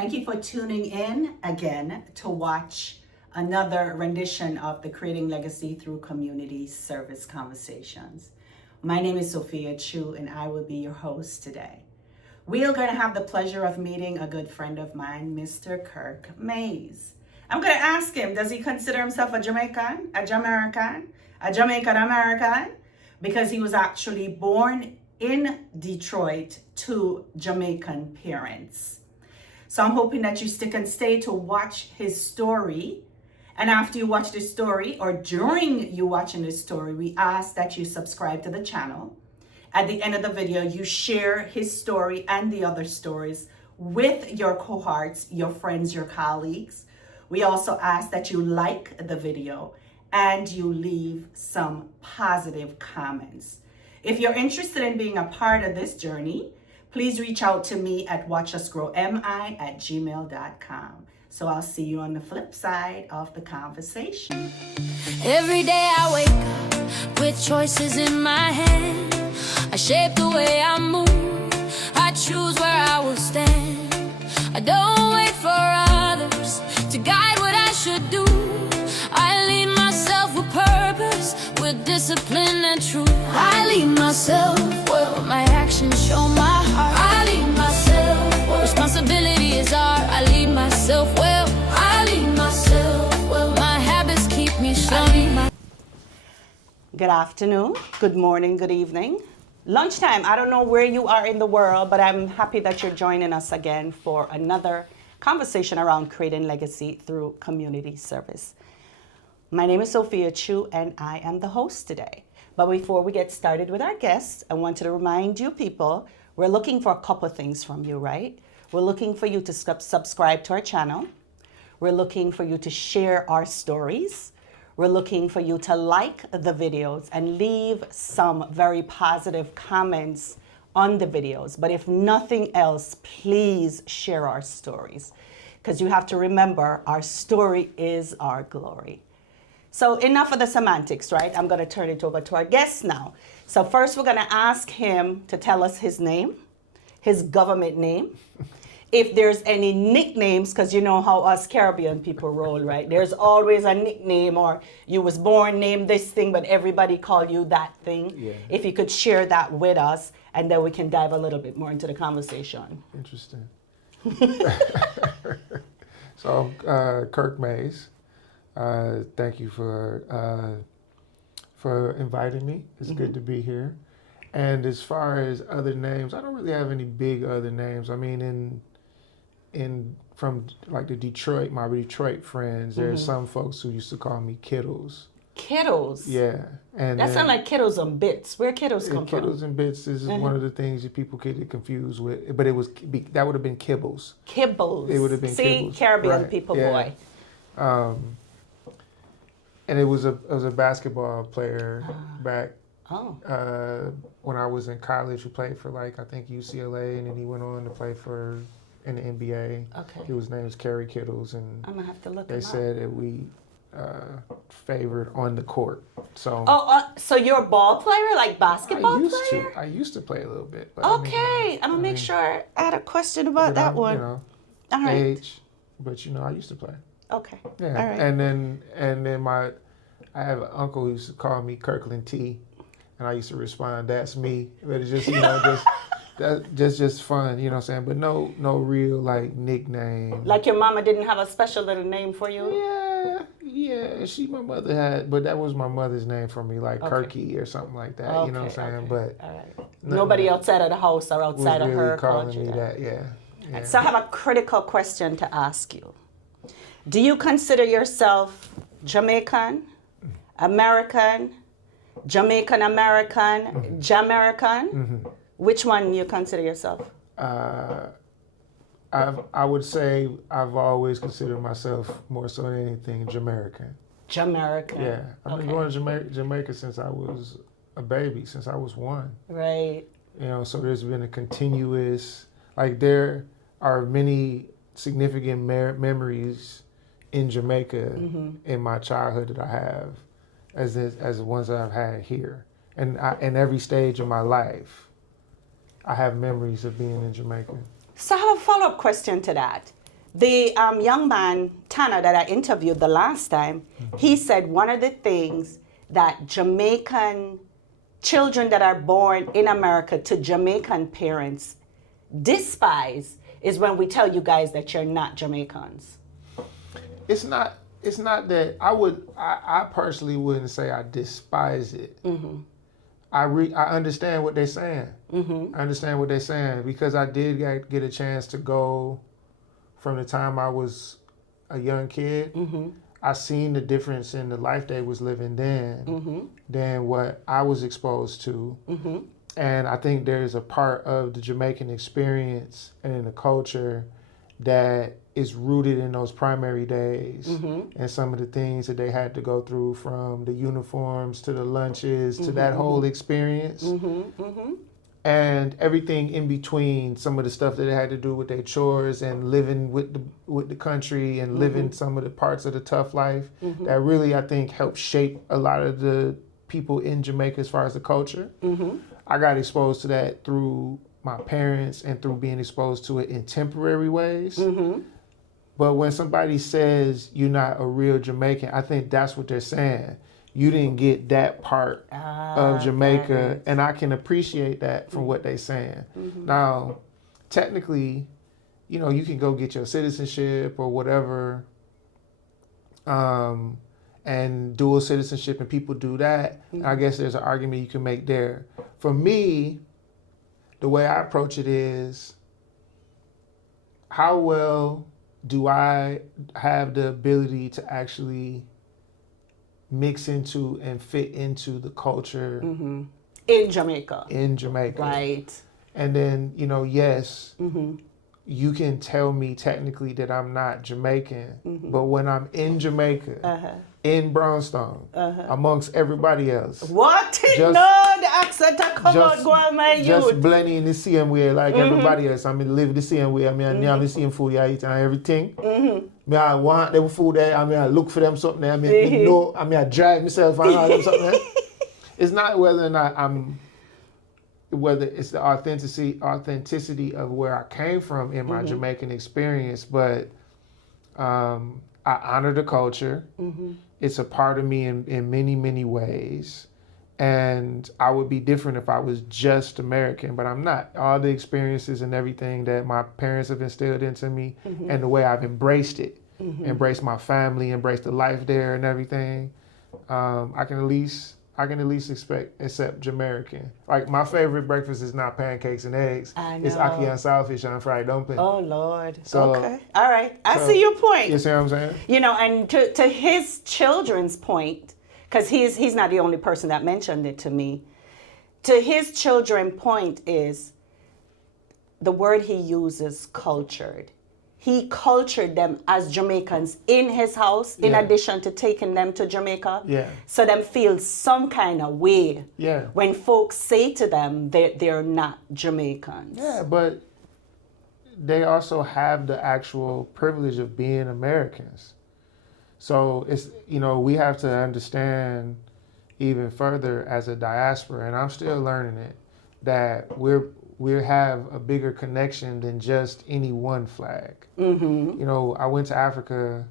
Thank you for tuning in again to watch another rendition of the Creating Legacy Through Community Service Conversations. My name is Sophia Chu and I will be your host today. We are going to have the pleasure of meeting a good friend of mine, Mr. Kirk Mays. I'm going to ask him, does he consider himself a Jamaican, a Jamerican, a Jamaican American? Because he was actually born in Detroit to Jamaican parents. So I'm hoping that you stick and stay to watch his story. And after you watch the story, or during you watching the story, we ask that you subscribe to the channel. At the end of the video, you share his story and the other stories with your cohorts, your friends, your colleagues. We also ask that you like the video and you leave some positive comments. If you're interested in being a part of this journey, please reach out to me at watchusgrowmi@gmail.com. So I'll see you on the flip side of the conversation. Every day I wake up with choices in my hand. I shape the way I move. I choose where I will stand. I don't wait for others to guide what I should do. I lead myself with purpose, with discipline and truth. I lead myself well, my actions show my heart. I lead myself well, responsibility is art. I lead myself well, I lead myself well, my habits keep me strong. Good afternoon, good morning, good evening. Lunchtime, I don't know where you are in the world, but I'm happy that you're joining us again for another conversation around creating legacy through community service. My name is Sophia Chu and I am the host today. But before we get started with our guests, I wanted to remind you people, we're looking for a couple things from you, right? We're looking for you to subscribe to our channel. We're looking for you to share our stories. We're looking for you to like the videos and leave some very positive comments on the videos. But if nothing else, please share our stories. Because you have to remember, our story is our glory. So enough of the semantics, right? I'm going to turn it over to our guest now. So first we're going to ask him to tell us his name, his government name, if there's any nicknames, because you know how us Caribbean people roll, right? There's always a nickname, or you was born named this thing, but everybody call you that thing. Yeah. If you could share that with us, and then we can dive a little bit more into the conversation. Interesting. So, Kirk Mays. Thank you for inviting me. It's good to be here. And as far as other names, I don't really have any big other names. I mean, from like the Detroit, my Detroit friends, there's some folks who used to call me Kittles. Kittles? Yeah. And that sounds like Kittles and Bits. Where Kittles come from? Kittles and Bits is one of the things that people get confused with. But that would have been Kibbles. Kibbles. It would have been Kibbles. See, Caribbean right. People, yeah. Boy. And it was a basketball player back when I was in college who played for I think UCLA, and then he went on to play in the NBA. Okay. His name was Kerry Kittles, and I'm gonna have to look they said that we favored on the court. So so you're a ball player, like basketball player? I used to play a little bit. But okay, I'm gonna make sure I had a question about that one. You know, all right. Age, but I used to play. Okay. Yeah. All right. And then I have an uncle who used to call me Kirkland T, and I used to respond, "That's me." But it's just just fun, you know what I'm saying? But no real nickname. Like your mama didn't have a special little name for you? Yeah. My mother had, but that was my mother's name for me, like Kirky or something like that. Okay, you know what I'm saying? But all right. Nobody outside of the house or outside of her calling me that. Yeah. So I have a critical question to ask you. Do you consider yourself Jamaican, American, Jamaican American, Jamerican? Which one you consider yourself? I would say I've always considered myself more so than anything Jamerican. Jamerican. Yeah, I've been going to Jamaica since I was a baby, since I was 1. Right. So there's been a continuous, there are many significant memories in Jamaica in my childhood that I have as the ones that I've had here. And in every stage of my life, I have memories of being in Jamaica. So I have a follow-up question to that. The young man, Tanner, that I interviewed the last time, he said one of the things that Jamaican children that are born in America to Jamaican parents despise is when we tell you guys that you're not Jamaicans. It's not that I personally wouldn't say I despise it. I understand what they're saying. I understand what they're saying because I did get a chance to go from the time I was a young kid. I seen the difference in the life they was living then than what I was exposed to. And I think there's a part of the Jamaican experience and in the culture that is rooted in those primary days and some of the things that they had to go through, from the uniforms to the lunches to that whole experience. And everything in between, some of the stuff that they had to do with their chores and living with the country and living some of the parts of the tough life that really, I think, helped shape a lot of the people in Jamaica as far as the culture. I got exposed to that through my parents and through being exposed to it in temporary ways. But when somebody says you're not a real Jamaican, I think that's what they're saying. You didn't get that part of Jamaica, and I can appreciate that from what they're saying. Now, technically, you know, you can go get your citizenship or whatever, and dual citizenship, and people do that. I guess there's an argument you can make there. For me, the way I approach it is, how well do I have the ability to actually mix into and fit into the culture in Jamaica? Right. And then, you know, yes, you can tell me technically that I'm not Jamaican, but when I'm in Jamaica, in Brownstone, amongst everybody else. What? Just, no, the accent I come out, go on my youth. Just blending in the same way like everybody else. I mean, live the same way. I mean, I the same food I eat and everything. Me, I want them food there. I mean, I look for them something there. I mean, me know, I mean, I drive myself and all them something there. It's not whether or not whether it's the authenticity of where I came from in my Jamaican experience, but I honor the culture. It's a part of me in many, many ways. And I would be different if I was just American, but I'm not. All the experiences and everything that my parents have instilled into me and the way I've embraced it, embraced my family, embraced the life there and everything, I can at least accept Jamaican. Like, my favorite breakfast is not pancakes and eggs. It's ackee and saltfish and fried dumpling. Oh, Lord. So, okay. All right. I see your point. You see what I'm saying? You know, and to his children's point, because he's not the only person that mentioned it to me, to his children's point is the word he uses, cultured. He cultured them as Jamaicans in his house, in addition to taking them to Jamaica. So them feel some kind of way when folks say to them they're not Jamaicans. Yeah, but they also have the actual privilege of being Americans. So it's, you know, we have to understand even further as a diaspora, and I'm still learning it, that we have a bigger connection than just any one flag. You know, I went to Africa.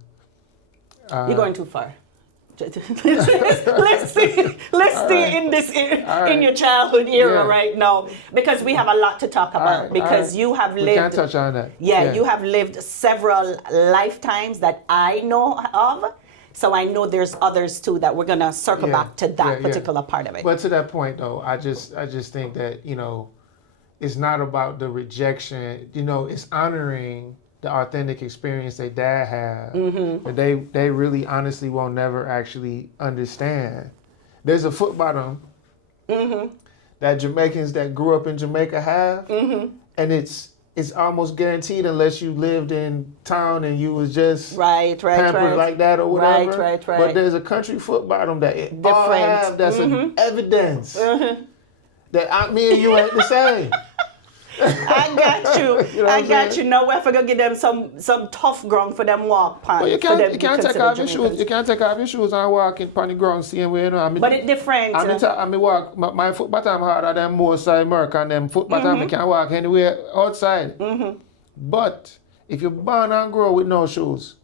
You're going too far. let's stay in this in your childhood era right now, because we have a lot to talk about. Because you have lived. We can't touch on that. You have lived several lifetimes that I know of. So I know there's others too that we're gonna circle back to that particular part of it. But to that point though, I just think that, you know, it's not about the rejection. You know, it's honoring the authentic experience that dad had, that they really honestly won't never actually understand. There's a foot bottom that Jamaicans that grew up in Jamaica have, and it's almost guaranteed unless you lived in town and you was just pampered like that or whatever. Right. But there's a country foot bottom that it all have that's an evidence that me and you ain't the same. I got you. You know I got you. Now we're gonna give them some tough ground for them walk on. Well, you can't take off your shoes. You can't take off your shoes and walk in the ground same way, you know. But it's different. I mean, walk. My foot bottom harder than most side American. Them foot bottom I can walk anywhere outside. But If you're born and grow with no shoes,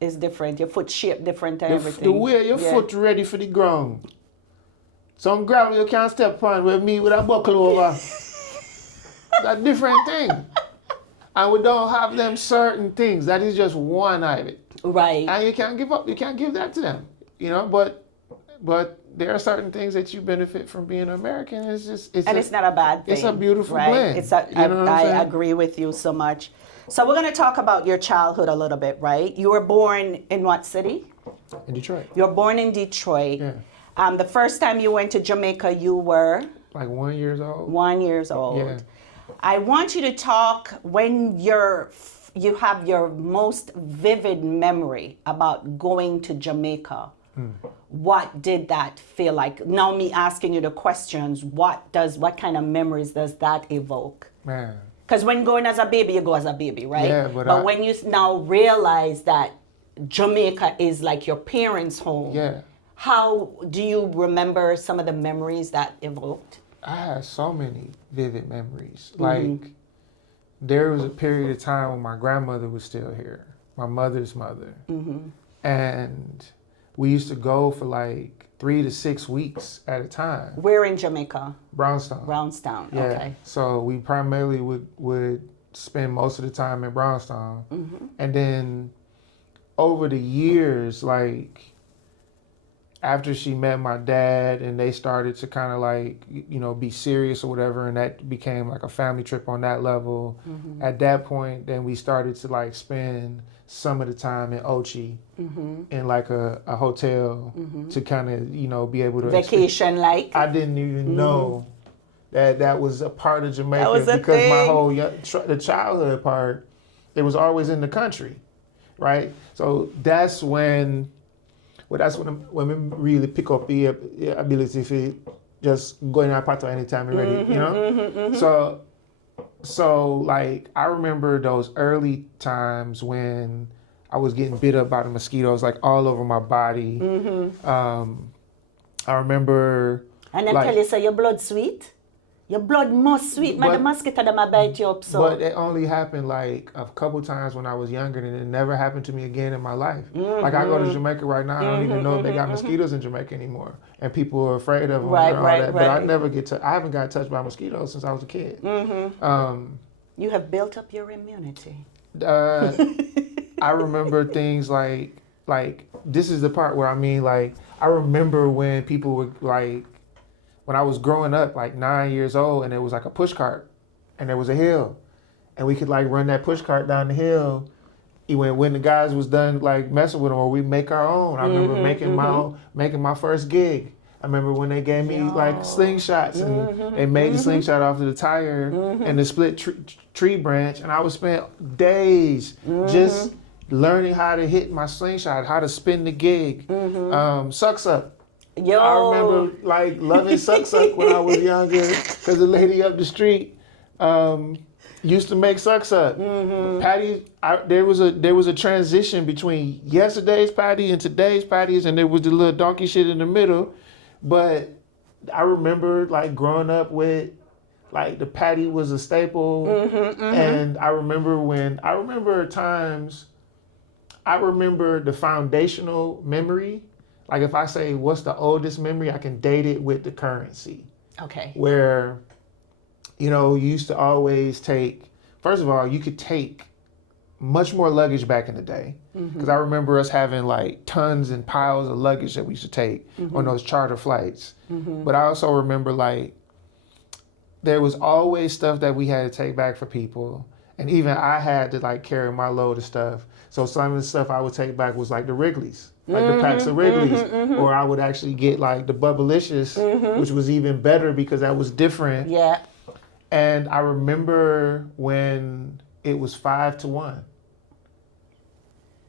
It's different. Your foot shape different and everything. the way your foot ready for the ground. Some gravel you can't step on with me with a buckle over. That's a different thing. And we don't have them certain things. That is just one of it. Right. And you can't give up. You can't give that to them. You know, but there are certain things that you benefit from being American. It's not a bad thing. It's a beautiful right? blend. I agree with you so much. So we're going to talk about your childhood a little bit, right? You were born in what city? In Detroit. You were born in Detroit. Yeah. The first time you went to Jamaica, you were? Like 1 year old. 1 year old. Yeah. I want you to talk when you have your most vivid memory about going to Jamaica. What did that feel like? Now me asking you the questions, what kind of memories does that evoke? Man. Because when going as a baby, you go as a baby, right? Yeah, but when you now realize that Jamaica is like your parents' home, Yeah. how do you remember some of the memories that evoked? I had so many vivid memories. Like, there was a period of time when my grandmother was still here, my mother's mother. And we used to go for like 3 to 6 weeks at a time. Where in Jamaica? Brownstown. Brownstown, Yeah. okay. So we primarily would spend most of the time in Brownstown. And then over the years, like, after she met my dad and they started to kind of like, you know, be serious or whatever, and that became like a family trip on that level. At that point, then we started to like spend some of the time in Ochi in like a hotel to kind of, you know, be able to Vacation like? I didn't even know that was a part of Jamaica That was a because my thing. whole the childhood part, it was always in the country, right? So that's when women really pick up the ability to just go in our party anytime you're ready, you know? So like I remember those early times when I was getting bit up by the mosquitoes like all over my body. I remember. And then like, tell you, say your blood sweet? Your blood must sweet, man. The mosquito them a bite you up so. But it only happened like a couple times when I was younger, and it never happened to me again in my life. Like I go to Jamaica right now, I don't even know if they got mosquitoes in Jamaica anymore, and people are afraid of them and all that. But I never I haven't got touched by mosquitoes since I was a kid. You have built up your immunity. I remember things like this is the part where I mean like I remember when people were like. When I was growing up, like 9 years old, and there was like a push cart, and there was a hill, and we could like run that push cart down the hill. When the guys was done like messing with them, or we make our own. I remember making my first gig. I remember when they gave me like slingshots, and they made the slingshot off of the tire and the split tree branch, and I would spend days just learning how to hit my slingshot, how to spin the gig, sucks up. Yo. I remember like loving Suck Suck when I was younger because the lady up the street used to make Suck Suck. Patty, there was a transition between yesterday's patty and today's patties, and there was the little donkey shit in the middle. But I remember like growing up with like the patty was a staple, and I remember the foundational memory. Like if I say what's the oldest memory, I can date it with the currency. Okay. Where, you know, you used to always take, first of all, you could take much more luggage back in the day. Because I remember us having like tons and piles of luggage that we used to take on those charter flights. But I also remember like there was always stuff that we had to take back for people. And even I had to like carry my load of stuff. So some of the stuff I would take back was like the Wrigley's. Like the packs of Wrigley's, or I would actually get like the Bubblicious, which was even better because that was different. Yeah. And I remember when it was 5-1.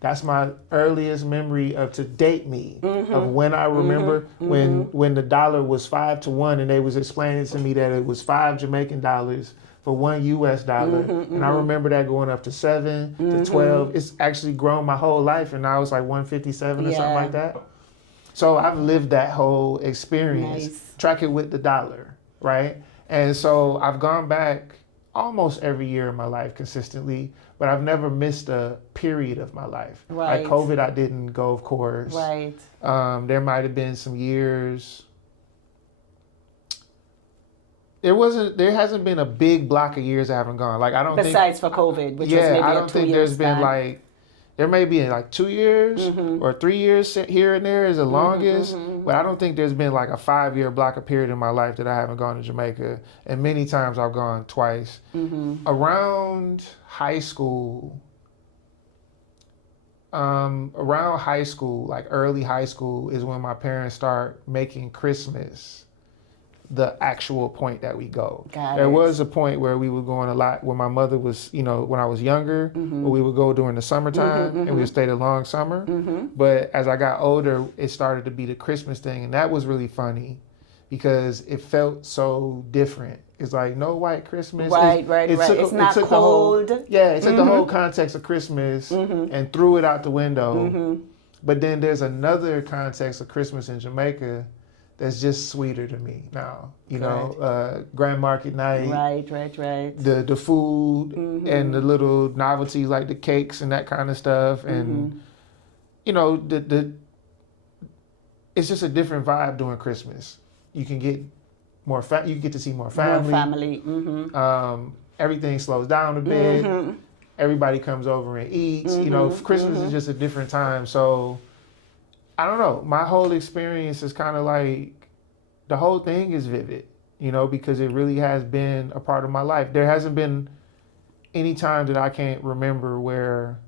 That's my earliest memory of to date me of when I remember when the dollar was 5-1, and they was explaining to me that it was 5 Jamaican dollars for $1 US, and I remember that going up to 7 to 12. It's actually grown my whole life, and now it's like 157 or something like that. So I've lived that whole experience. Nice. Track it with the dollar, right? And so I've gone back almost every year of my life consistently, but I've never missed a period of my life. Right. Like COVID, I didn't go, of course. Right. There might have been some years. There hasn't been a big block of years I haven't gone. Like I don't Besides for COVID, which was yeah, maybe I a don't 2 think year there's been span. like, there may be like 2 years or 3 years here and there is the longest, but I don't think there's been like a 5-year block of period in my life that I haven't gone to Jamaica. And many times I've gone twice. Around high school, like early high school is when my parents start making Christmas the actual point that we go. There was a point where we were going a lot when my mother was, when I was younger, where we would go during the summertime and we would stay the long summer. But as I got older, it started to be the Christmas thing. And that was really funny because it felt so different. It's like no white Christmas. Right. It's not cold. It took the whole context of Christmas and threw it out the window. But then there's another context of Christmas in Jamaica that's just sweeter to me now. Grand Market night. Right. The food and the little novelties like the cakes and that kind of stuff. And, it's just a different vibe during Christmas. You can get you get to see more family. Everything slows down a bit. Everybody comes over and eats. Christmas is just a different time. So I don't know. My whole experience is kind of like, the whole thing is vivid, because it really has been a part of my life. There hasn't been any time that I can't remember where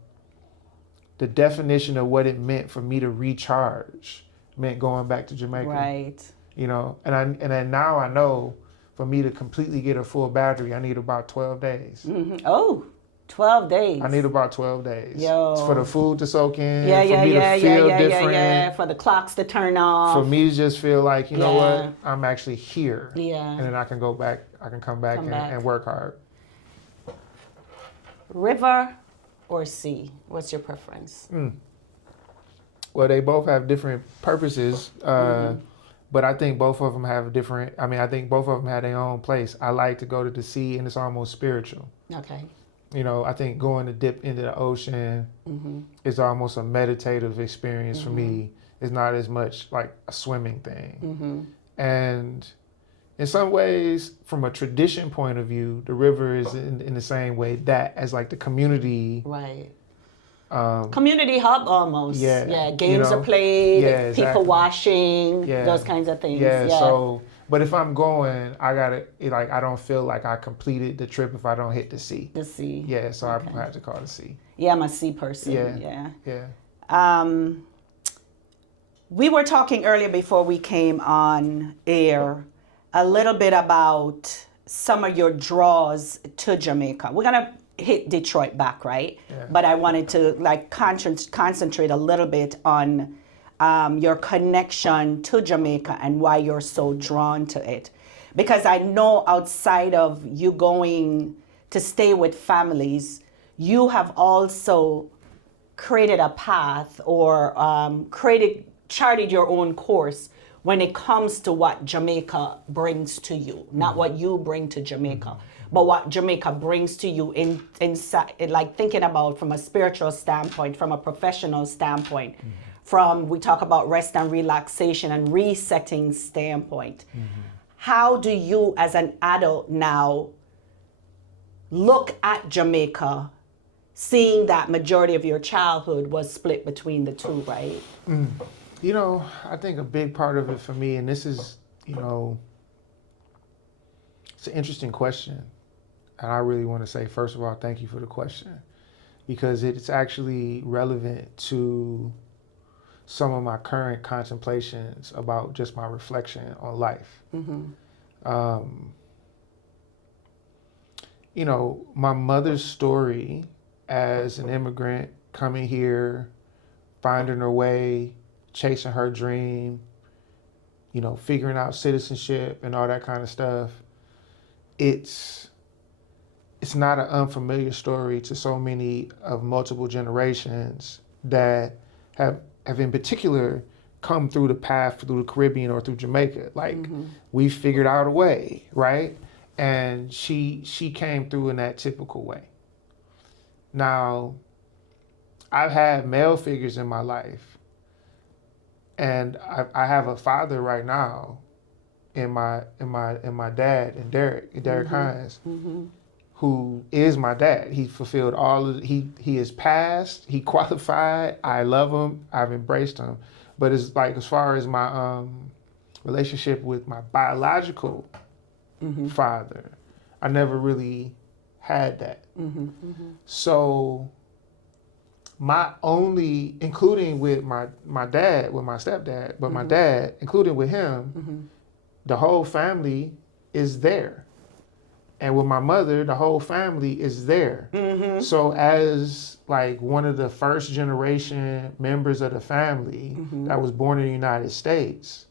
the definition of what it meant for me to recharge meant going back to Jamaica. Right. And then now I know for me to completely get a full battery, I need about 12 days. Oh, 12 days. I need about 12 days. Yo. It's for the food to soak in, Yeah, for me to feel different. For the clocks to turn off. For me to just feel like, you know what, I'm actually here. Yeah. And then I can go back, come back and work hard. River or sea? What's your preference? Well, they both have different purposes, but I think both of them have different, I think both of them have their own place. I like to go to the sea and it's almost spiritual. Okay. I think going to dip into the ocean is almost a meditative experience for me. It's not as much like a swimming thing. And in some ways, from a tradition point of view, the river is in the same way that as like the community. Right. Community hub almost. Yeah. Games are played, exactly. people washing, those kinds of things. So, but if I'm going, I don't feel like I completed the trip if I don't hit the sea. The sea. Yeah, so I have to call the sea. Yeah, I'm a sea person. Yeah. We were talking earlier before we came on air a little bit about some of your draws to Jamaica. We're gonna hit Detroit back, right? Yeah. But I wanted to concentrate a little bit on your connection to Jamaica and why you're so drawn to it. Because I know outside of you going to stay with families, you have also created a path or charted your own course when it comes to what Jamaica brings to you. Not what you bring to Jamaica, but what Jamaica brings to you inside, like thinking about from a spiritual standpoint, from a professional standpoint, from, we talk about rest and relaxation and resetting standpoint. How do you as an adult now look at Jamaica, seeing that majority of your childhood was split between the two, right? I think a big part of it for me, and this is, it's an interesting question. And I really want to say, first of all, thank you for the question, because it's actually relevant to some of my current contemplations about just my reflection on life. My mother's story as an immigrant coming here, finding her way, chasing her dream, figuring out citizenship and all that kind of stuff. It's not an unfamiliar story to so many of multiple generations that have in particular come through the path through the Caribbean or through Jamaica. Like we figured out a way, right? And she came through in that typical way. Now, I've had male figures in my life, and I have a father right now in my dad, and Derek Hines, who is my dad. He fulfilled all of he is passed, he qualified. I love him. I've embraced him. But it's like, as far as my relationship with my biological father, I never really had that. So my only, including with my dad, with my stepdad, but my dad, including with him, the whole family is there. And with my mother, the whole family is there. So as like one of the first generation members of the family that was born in the United States,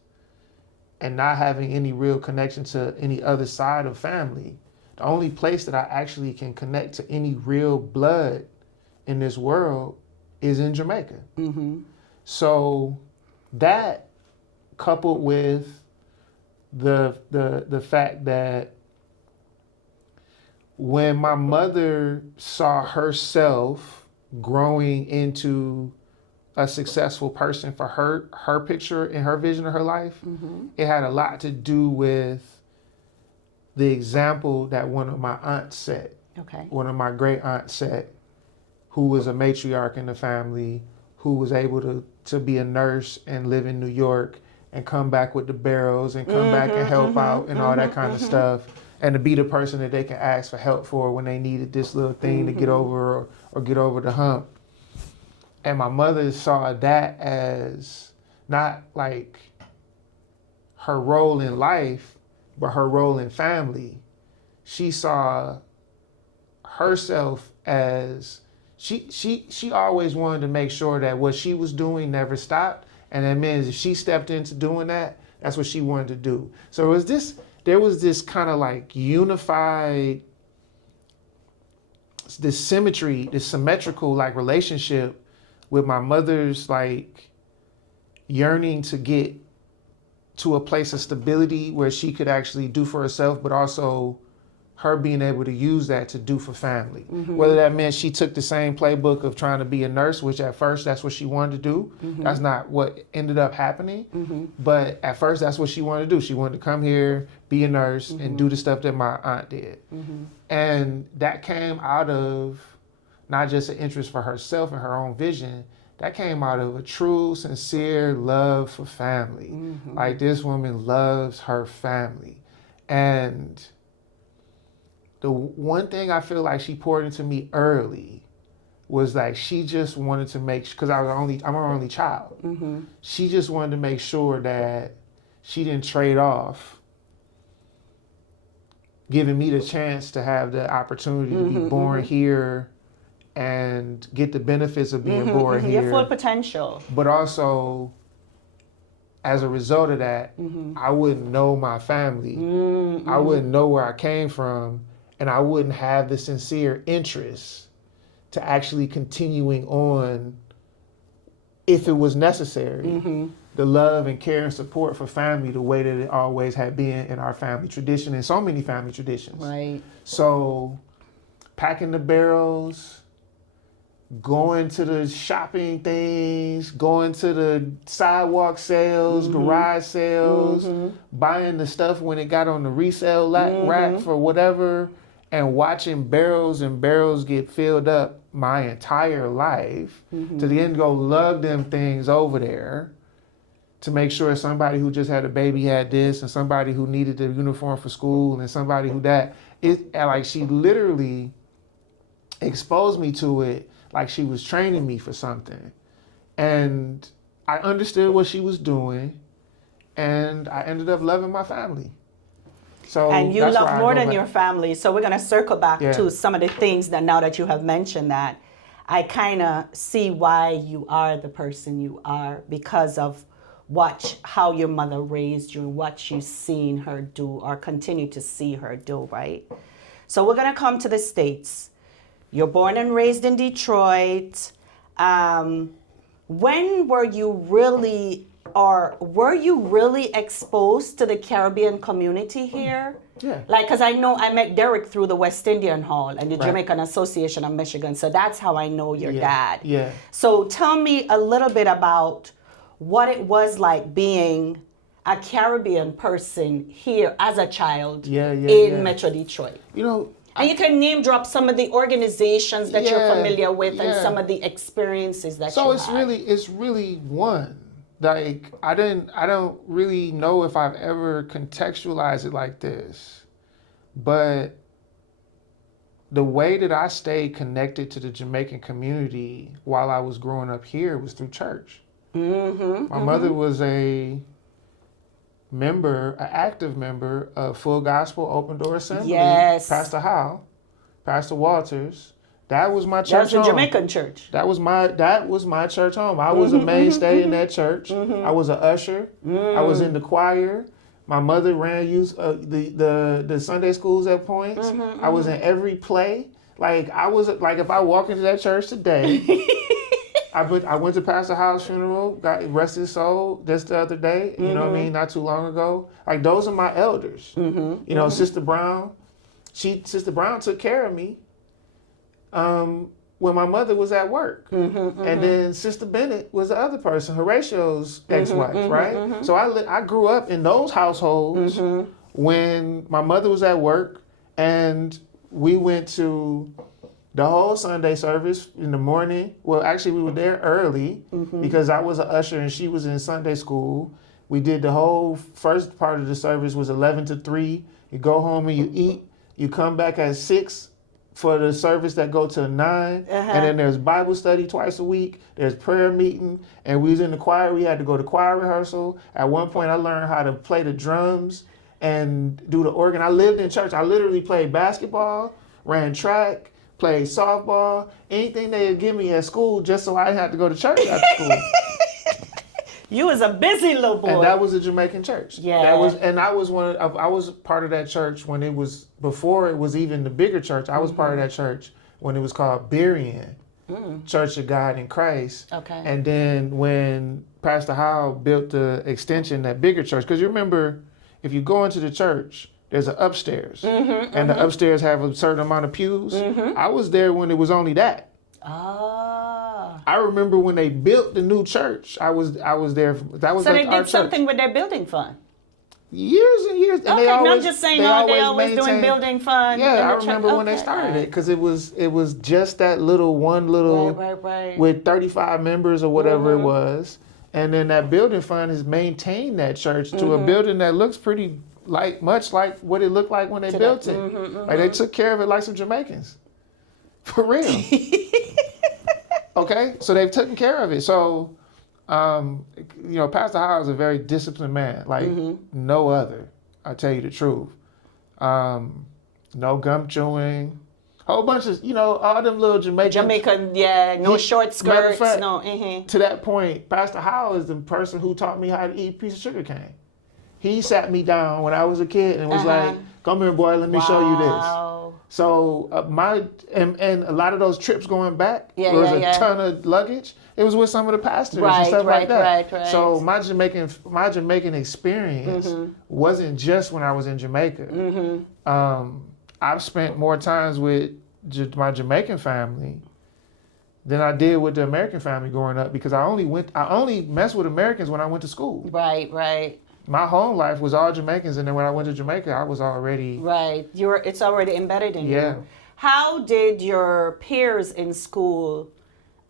and not having any real connection to any other side of family, the only place that I actually can connect to any real blood in this world is in Jamaica. So that, coupled with the fact that when my mother saw herself growing into a successful person for her picture and her vision of her life, it had a lot to do with the example that one of my aunts set. Okay. One of my great aunts set, who was a matriarch in the family, who was able to be a nurse and live in New York and come back with the barrels and come back and help out and all that kind of stuff, and to be the person that they can ask for help for when they needed this little thing to get over or get over the hump. And my mother saw that as not like her role in life, but her role in family. She saw herself as, she always wanted to make sure that what she was doing never stopped. And that means if she stepped into doing that, that's what she wanted to do. So there was this kind of like unified, this symmetry, this symmetrical like relationship with my mother's like yearning to get to a place of stability where she could actually do for herself, but also her being able to use that to do for family. Whether that meant she took the same playbook of trying to be a nurse, which at first that's what she wanted to do. That's not what ended up happening. But at first that's what she wanted to do. She wanted to come here, be a nurse, and do the stuff that my aunt did. And that came out of not just an interest for herself and her own vision, that came out of a true, sincere love for family. Like, this woman loves her family. And the one thing I feel like she poured into me early was like, she just wanted to make, because I'm her only child. She just wanted to make sure that she didn't trade off giving me the chance to have the opportunity to be born here and get the benefits of being born here. Your full potential. But also, as a result of that, I wouldn't know my family. I wouldn't know where I came from, and I wouldn't have the sincere interest to actually continuing on, if it was necessary, the love and care and support for family the way that it always had been in our family tradition and so many family traditions. Right. So packing the barrels, going to the shopping things, going to the sidewalk sales, garage sales, buying the stuff when it got on the resale rack for whatever, and watching barrels and barrels get filled up my entire life, to then go lug them things over there to make sure somebody who just had a baby had this, and somebody who needed the uniform for school, and somebody who that. Like, she literally exposed me to it like she was training me for something. And I understood what she was doing, and I ended up loving my family. So And you that's why love I more go than back. your family. So we're going to circle back to some of the things that, now that you have mentioned that, I kind of see why you are the person you are, because of how your mother raised you and what you've seen her do or continue to see her do, right? So we're going to come to the States. You're born and raised in Detroit. When were you really or were you really exposed to the Caribbean community here? Yeah. Like, because I know I met Derek through the West Indian Hall and the Right. Jamaican Association of Michigan. So that's how I know your dad. Yeah. So tell me a little bit about what it was like being a Caribbean person here as a child in Metro Detroit. You know, And you can name drop some of the organizations that you're familiar with and some of the experiences that you had. So it's really one. Like I don't really know if I've ever contextualized it like this, but the way that I stayed connected to the Jamaican community while I was growing up here was through church. My mother was an active member of Full Gospel Open Door Assembly. Yes. Pastor Howe, Pastor Walters. That was my church home. That was home. a Jamaican church. That was my church home. I was a mainstay in that church. I was an usher. I was in the choir. My mother ran the Sunday schools at Points. I was in every play. Like if I walk into that church today, I went to Pastor Howe's funeral, got rest his soul just the other day, you know what I mean, not too long ago. Like those are my elders. You know, Sister Brown, Sister Brown took care of me when my mother was at work. And then Sister Bennett was the other person, Horatio's ex-wife, right? So I grew up in those households when my mother was at work, and we went to the whole Sunday service in the morning. Well, actually, we were there early because I was an usher and she was in Sunday school. We did the whole first part of the service was 11 to 3. You go home and you eat. You come back at 6 for the service that go to 9. And then there's Bible study twice a week. There's prayer meeting. And we was in the choir. We had to go to choir rehearsal. At one point, I learned how to play the drums and do the organ. I lived in church. I literally played basketball, ran track, played softball, anything they would give me at school just so I didn't have to go to church after school. You was a busy little boy. And that was a Jamaican church. Yeah. I was part of that church when it was, before it was even the bigger church. I was part of that church when it was called Berean, Church of God in Christ. Okay. And then when Pastor Howe built the extension, that bigger church, because you remember, if you go into the church, there's an upstairs, and the upstairs have a certain amount of pews. I was there when it was only that. I remember when they built the new church. I was there. That was so like they our did something with their building fund. Years and years. And Okay, I'm just saying, they always doing maintain, building fund. Yeah, I remember when they started it, because it was just that little right. with 35 members or whatever it was, and then that building fund has maintained that church to a building that looks pretty much like what it looked like when they built it. Like they took care of it like some Jamaicans, for real. Okay, so they've taken care of it. So, Pastor Howe is a very disciplined man, like no other. I'll tell you the truth. No gum chewing, whole bunch of all them little Jamaican, no short skirts, fact, no. To that point, Pastor Howe is the person who taught me how to eat a piece of sugar cane. He sat me down when I was a kid and was like, "Come here, boy, let me show you this." So and a lot of those trips going back, there was a ton of luggage. It was with some of the pastors and stuff like that. Right. So my Jamaican experience wasn't just when I was in Jamaica. I've spent more times with my Jamaican family than I did with the American family growing up, because I only messed with Americans when I went to school. Right. My home life was all Jamaicans, and then when I went to Jamaica, I was already... Right. It's already embedded in you. How did your peers in school,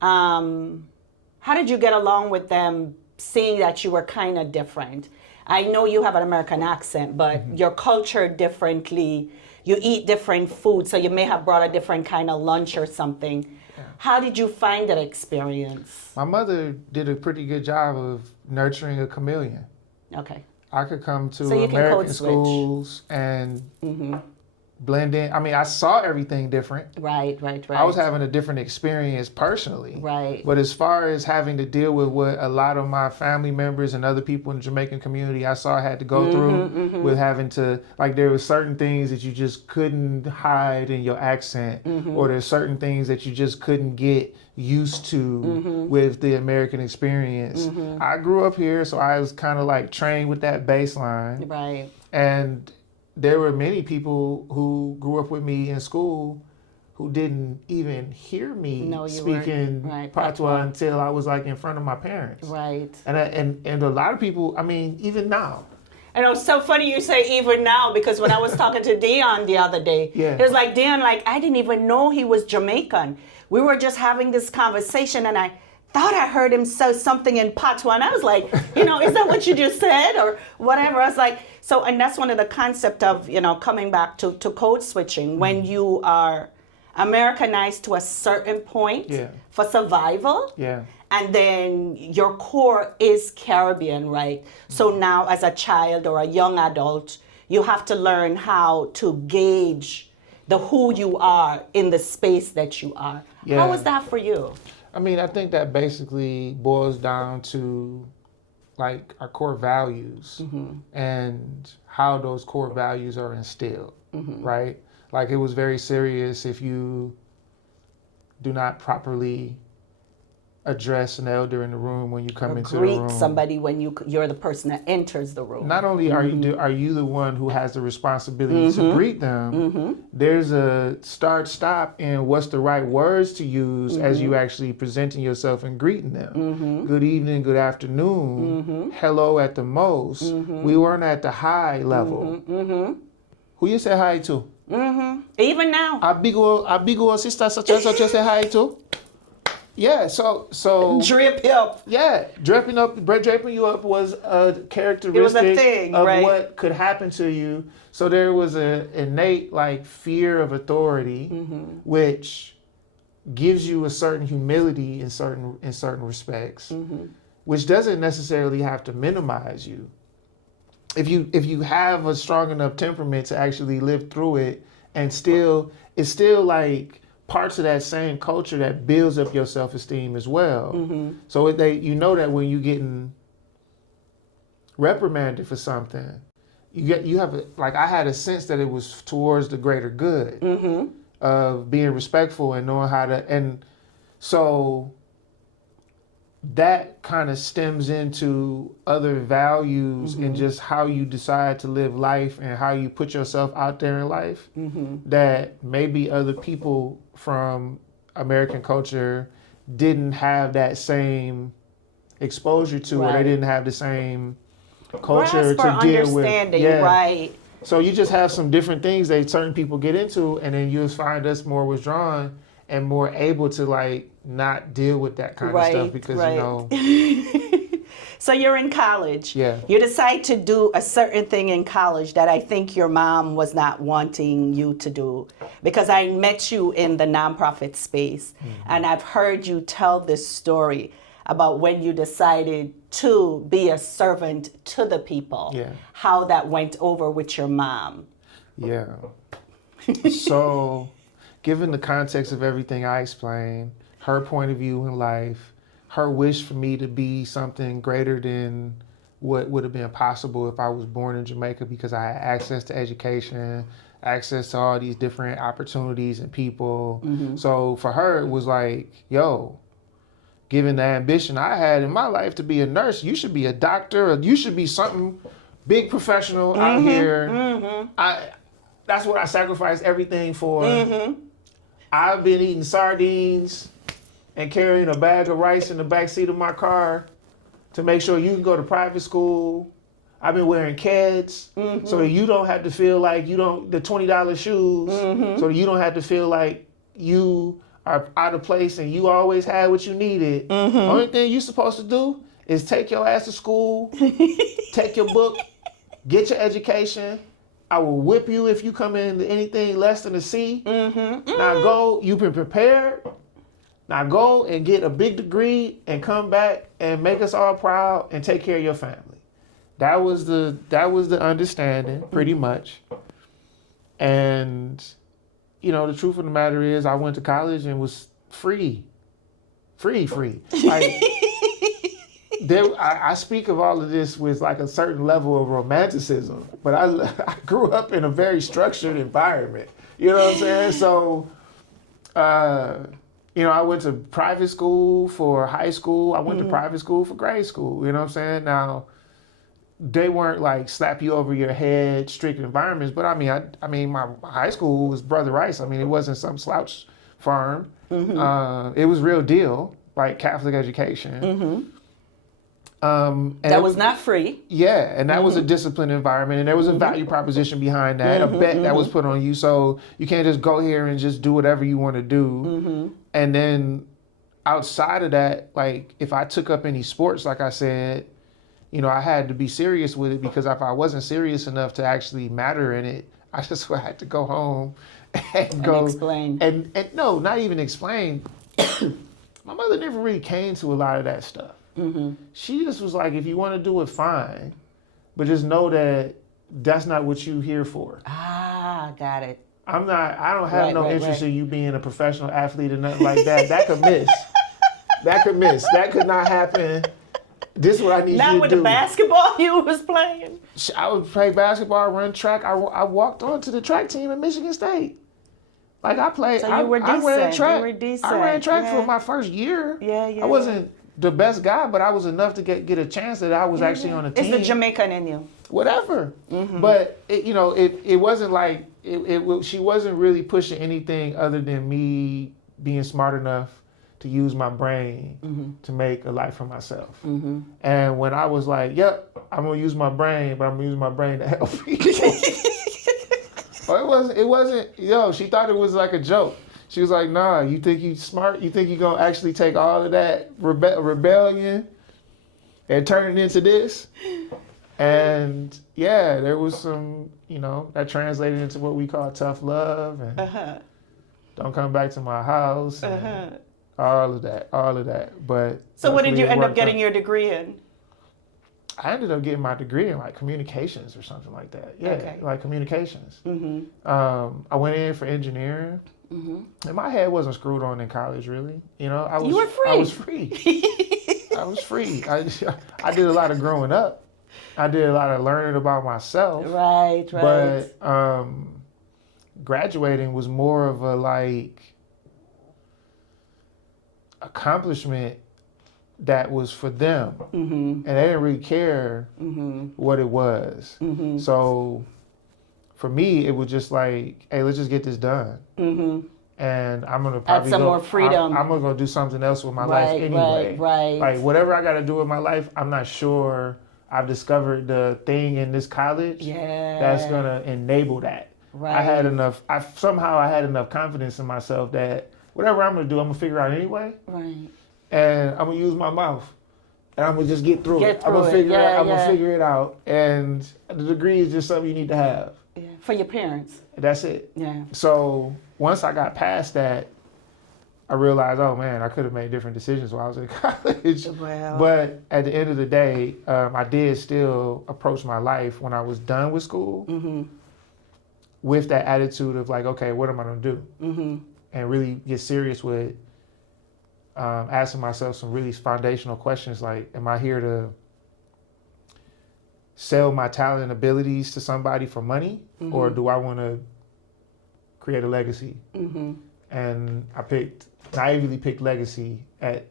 how did you get along with them, seeing that you were kind of different? I know you have an American accent, but your culture differently, you eat different food, so you may have brought a different kind of lunch or something. Yeah. How did you find that experience? My mother did a pretty good job of nurturing a chameleon. Okay. I could come to American schools and blend in. I mean, I saw everything different. Right. I was having a different experience personally. Right. But as far as having to deal with what a lot of my family members and other people in the Jamaican community I saw had to go through with having to, like, there were certain things that you just couldn't hide in your accent, or there's certain things that you just couldn't get used to with the American experience. I grew up here, so I was kind of like trained with that baseline. Right. And there were many people who grew up with me in school who didn't even hear me speaking patois until I was like in front of my parents. Right. And a lot of people, I mean, even now. And it was so funny you say even now, because when I was talking to Dion the other day, it was like, Dion, like, I didn't even know he was Jamaican. We were just having this conversation and I thought I heard him say something in patois, and I was like, is that what you just said or whatever? I was like, so, and that's one of the concept of, coming back to code switching, when you are Americanized to a certain point for survival. Yeah. And then your core is Caribbean, right? So now as a child or a young adult, you have to learn how to gauge who you are in the space that you are. Yeah. How was that for you? I mean, I think that basically boils down to like our core values and how those core values are instilled, right? Like, it was very serious if you do not properly address an elder in the room when you come into the room. Greet somebody when you're the person that enters the room. Not only are you the one who has the responsibility to greet them, there's a stop in what's the right words to use as you actually presenting yourself and greeting them. Good evening, good afternoon, hello at the most. We weren't at the high level. Who you say hi to? Even now. A big ol' sister such and such you say hi to? Yeah, so drip up. Yeah, draping you up was a characteristic It was a thing, of right? what could happen to you. So there was an innate like fear of authority, which gives you a certain humility in certain respects, which doesn't necessarily have to minimize you. If you have a strong enough temperament to actually live through it, and it's still like parts of that same culture that builds up your self-esteem as well. So you know that when you're getting reprimanded for something, I had a sense that it was towards the greater good of being respectful and knowing how to, and so that kind of stems into other values and just how you decide to live life and how you put yourself out there in life that maybe other people from American culture didn't have that same exposure to, or they didn't have the same culture to deal with. Right. So you just have some different things that certain people get into, and then you'll find us more withdrawn and more able to like not deal with that kind of stuff because So you're in college. Yeah. You decide to do a certain thing in college that I think your mom was not wanting you to do, because I met you in the nonprofit space and I've heard you tell this story about when you decided to be a servant to the people. Yeah. How that went over with your mom. Yeah. So, given the context of everything I explained, her point of view in life, her wish for me to be something greater than what would have been possible if I was born in Jamaica, because I had access to education, access to all these different opportunities and people. So for her, it was like, yo, given the ambition I had in my life to be a nurse, you should be a doctor, or you should be something big professional out here. That's what I sacrificed everything for. I've been eating sardines and carrying a bag of rice in the backseat of my car to make sure you can go to private school. I've been wearing Keds so that you don't have to feel like the $20 shoes, so that you don't have to feel like you are out of place and you always had what you needed. Only thing you're supposed to do is take your ass to school, take your book, get your education. I will whip you if you come into anything less than a C. Now go, you've been prepared. Now go and get a big degree and come back and make us all proud and take care of your family. That was the understanding, pretty much. And, you know, the truth of the matter is I went to college and was free. Like, I speak of all of this with like a certain level of romanticism, but I grew up in a very structured environment. You know what I'm saying? So, you know, I went to private school for high school. I went to private school for grade school. You know what I'm saying? Now, they weren't like slap you over your head strict environments, but I mean, my high school was Brother Rice. I mean, it wasn't some slouch farm. It was real deal, like Catholic education. And That was not free. Yeah, and that was a disciplined environment, and there was a value proposition behind that, a bet that was put on you. So you can't just go here and just do whatever you want to do. And then outside of that, like if I took up any sports, like I said, you know, I had to be serious with it, because if I wasn't serious enough to actually matter in it, I just had to go home and go explain. And no, not even explain. My mother never really came to a lot of that stuff. She just was like, if you want to do it, fine, but just know that that's not what you're here for. Ah, got it. I don't have no interest in you being a professional athlete or nothing like that. That could miss. That could not happen. This is what I need you to do. Not with the basketball you was playing. I would play basketball, run track. I walked onto the track team at Michigan State. Like I played. So you were decent. I ran track. You were decent. I ran track for my first year. Yeah. I wasn't the best guy, but I was enough to get a chance that I was actually on a team. It's the Jamaican in you. Whatever. But it wasn't like she wasn't really pushing anything other than me being smart enough to use my brain to make a life for myself. And when I was like, yep, I'm gonna use my brain, but I'm gonna use my brain to help people. It wasn't, she thought it was like a joke. She was like, nah, you think you smart? You think you gonna actually take all of that rebellion and turn it into this? And yeah, there was some, that translated into what we call tough love and don't come back to my house. And all of that. But so what did you end up getting your degree in? I ended up getting my degree in like communications or something like that. Yeah, like communications. I went in for engineering. And my head wasn't screwed on in college, really. You were free. I was free. I was free. I did a lot of growing up. I did a lot of learning about myself. Right. But graduating was more of a like accomplishment that was for them, and they didn't really care what it was. So for me, it was just like, hey, let's just get this done. And I'm gonna probably add some more freedom. I'm gonna go do something else with my life anyway. Right. Like whatever I got to do with my life, I'm not sure I've discovered the thing in this college that's gonna enable that. Right. I had enough confidence in myself that whatever I'm gonna do, I'm gonna figure out anyway. Right. And I'm gonna use my mouth, and I'm gonna just get through it. I'm gonna figure it out. And the degree is just something you need to have. Yeah. For your parents. That's it. Yeah. So once I got past that, I realized, oh man, I could have made different decisions while I was in college. Well. But at the end of the day, I did still approach my life when I was done with school with that attitude of like, okay, what am I gonna do? And really get serious with asking myself some really foundational questions like, am I here to sell my talent and abilities to somebody for money, or do I want to create a legacy? And I naively picked legacy at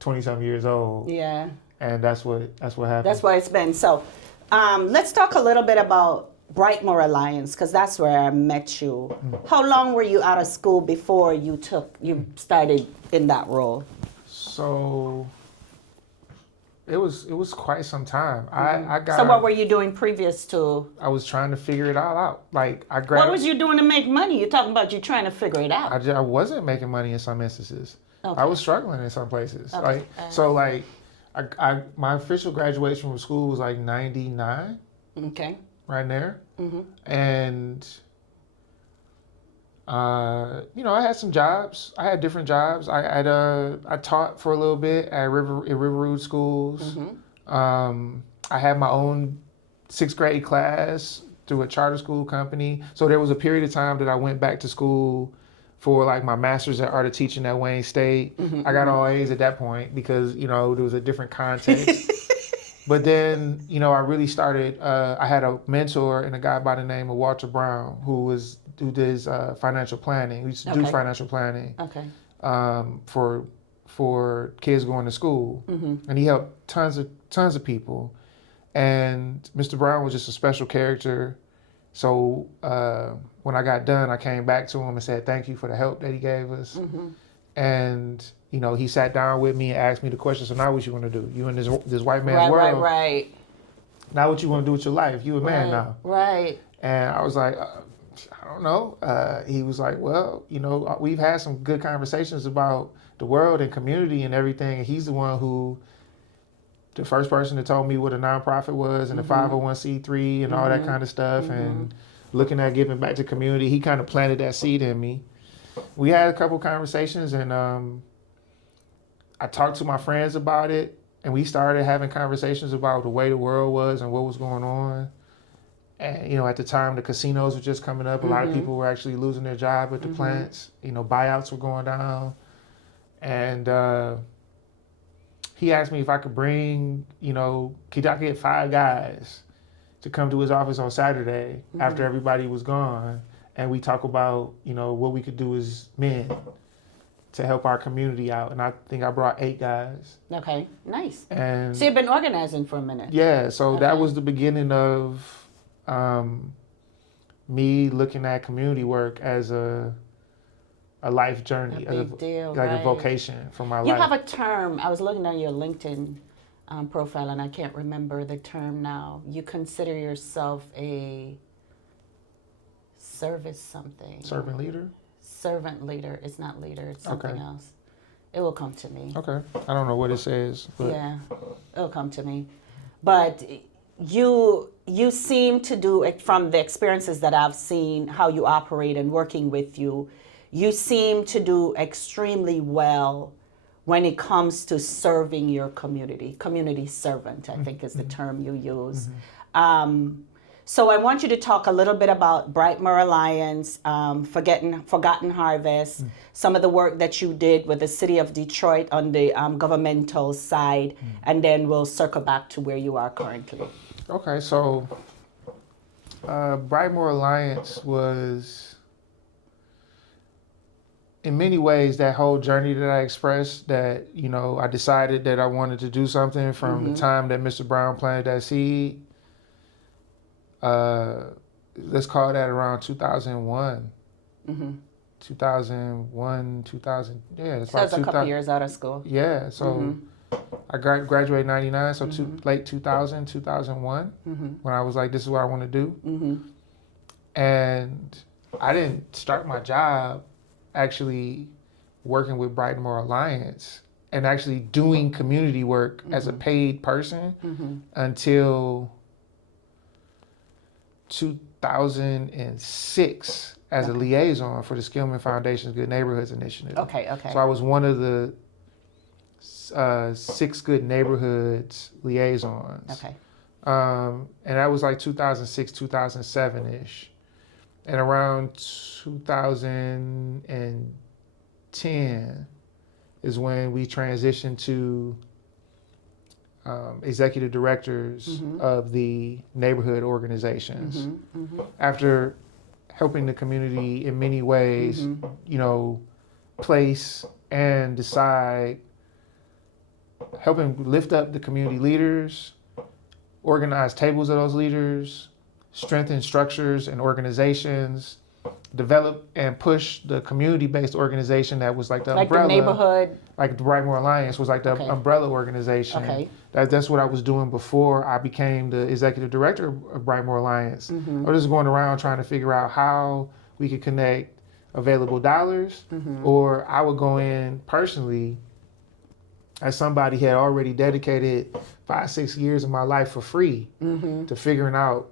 20-something years old. Yeah. And that's what happened. That's what it's been. So let's talk a little bit about Brightmore Alliance, because that's where I met you. How long were you out of school before you started in that role? So it was quite some time. So what were you doing previous to? I was trying to figure it all out. Like What was you doing to make money? You're talking about you trying to figure it out. I wasn't making money in some instances. Okay. I was struggling in some places. Okay. My official graduation from school was like 99. Okay. Right there. And I had some jobs. I had different jobs. I taught for a little bit at Riverwood schools. I had my own 6th grade class through a charter school company. So there was a period of time that I went back to school for like my master's in art of teaching at Wayne State. I got all A's at that point because, you know, there was a different context. But then, you know, I really started, I had a mentor and a guy by the name of Walter Brown who does financial planning. He used to do financial planning for kids going to school. And he helped tons of people. And Mr. Brown was just a special character. So when I got done, I came back to him and said, thank you for the help that he gave us. And, you know, he sat down with me and asked me the question, so now what you want to do? You in this white man's world. Right. Now what you want to do with your life? You a man now. Right. And I was like, I don't know. He was like, well, you know, we've had some good conversations about the world and community and everything. And he's the one who, the first person that told me what a nonprofit was and the 501c3 and all that kind of stuff and looking at giving back to community. He kind of planted that seed in me. We had a couple conversations and I talked to my friends about it and we started having conversations about the way the world was and what was going on. And, you know, at the time the casinos were just coming up. A lot of people were actually losing their job at the plants. You know, buyouts were going down. And he asked me if I could bring, you know, could I get 5 guys to come to his office on Saturday after everybody was gone. And we talk about, you know, what we could do as men to help our community out. And I think I brought 8 guys. Okay, nice. And so you've been organizing for a minute. Yeah, so that was the beginning of me looking at community work as a life journey, a big deal, like right. a vocation for my life. You have a term. I was looking at your LinkedIn profile, and I can't remember the term now. You consider yourself a service something. Servant leader? Servant leader. It's not leader. It's something else. It will come to me. Okay. I don't know what it says. But. Yeah, it'll come to me. But you seem to do it from the experiences that I've seen, how you operate and working with you. You seem to do extremely well when it comes to serving your community. Community servant, I think is the term you use. So I want you to talk a little bit about Brightmoor Alliance, Forgotten Harvest, some of the work that you did with the city of Detroit on the governmental side, and then we'll circle back to where you are currently. Okay, so Brightmoor Alliance was, in many ways, that whole journey that I expressed, that, you know, I decided that I wanted to do something from the time that Mr. Brown planted that seed. Let's call that around 2001. 2001, 2000, yeah. So that's a couple years out of school. Yeah, so I graduated 99, so late 2000, 2001, when I was like, this is what I want to do. And I didn't start my job actually working with Brightmoor Alliance and actually doing community work as a paid person until 2006 as a liaison for the Skillman Foundation's Good Neighborhoods Initiative. Okay. So I was one of the 6 Good Neighborhoods liaisons. Okay. And that was like 2006, 2007-ish. And around 2010 is when we transitioned to executive directors of the neighborhood organizations. After helping the community in many ways, you know, place and decide, helping lift up the community leaders, organize tables of those leaders, strengthen structures and organizations, develop and push the community-based organization that was like the umbrella. Like the neighborhood. Like the Brightmoor Alliance was like the umbrella organization. Okay. That's what I was doing before I became the executive director of Brightmoor Alliance. I was just going around trying to figure out how we could connect available dollars, or I would go in personally as somebody had already dedicated 5-6 years of my life for free to figuring out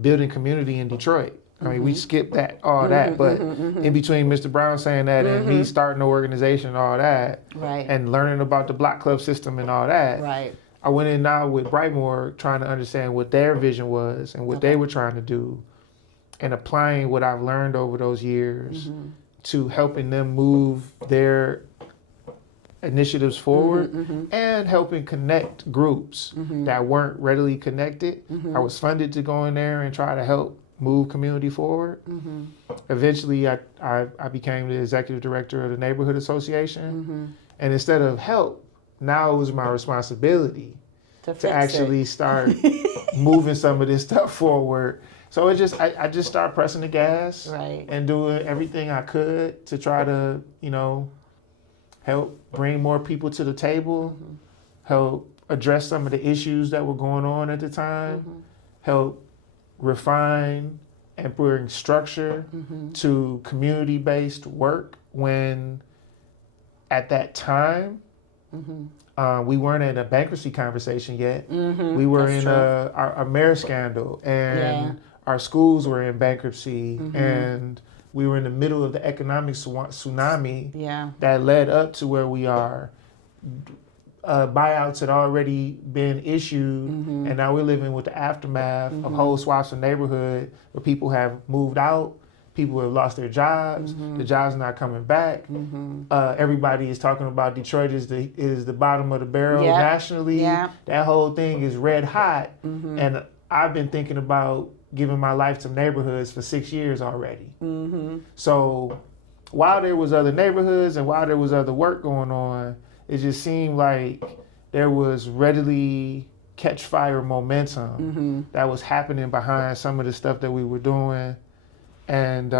building community in Detroit. I mean, we skipped all that, but in between Mr. Brown saying that and me starting the organization and all that, and learning about the block club system and all that, I went in now with Brightmoor trying to understand what their vision was and what they were trying to do, and applying what I've learned over those years to helping them move their initiatives forward and helping connect groups that weren't readily connected. I was funded to go in there and try to help move community forward. Eventually, I became the executive director of the neighborhood association. And instead of help, now it was my responsibility to actually start moving some of this stuff forward. So I just started pressing the gas and doing everything I could to try to, help bring more people to the table, help address some of the issues that were going on at the time, help refine and bring structure to community-based work when at that time we weren't in a bankruptcy conversation yet. We were in a mayor scandal, and our schools were in bankruptcy, and we were in the middle of the economic tsunami that led up to where we are. Buyouts had already been issued, and now we're living with the aftermath of whole swaths of neighborhood where people have moved out, people have lost their jobs, the jobs not coming back. Everybody is talking about Detroit is the bottom of the barrel nationally. That whole thing is red hot, and I've been thinking about giving my life to neighborhoods for 6 years already. So while there was other neighborhoods and while there was other work going on, it just seemed like there was readily catch fire momentum that was happening behind some of the stuff that we were doing. And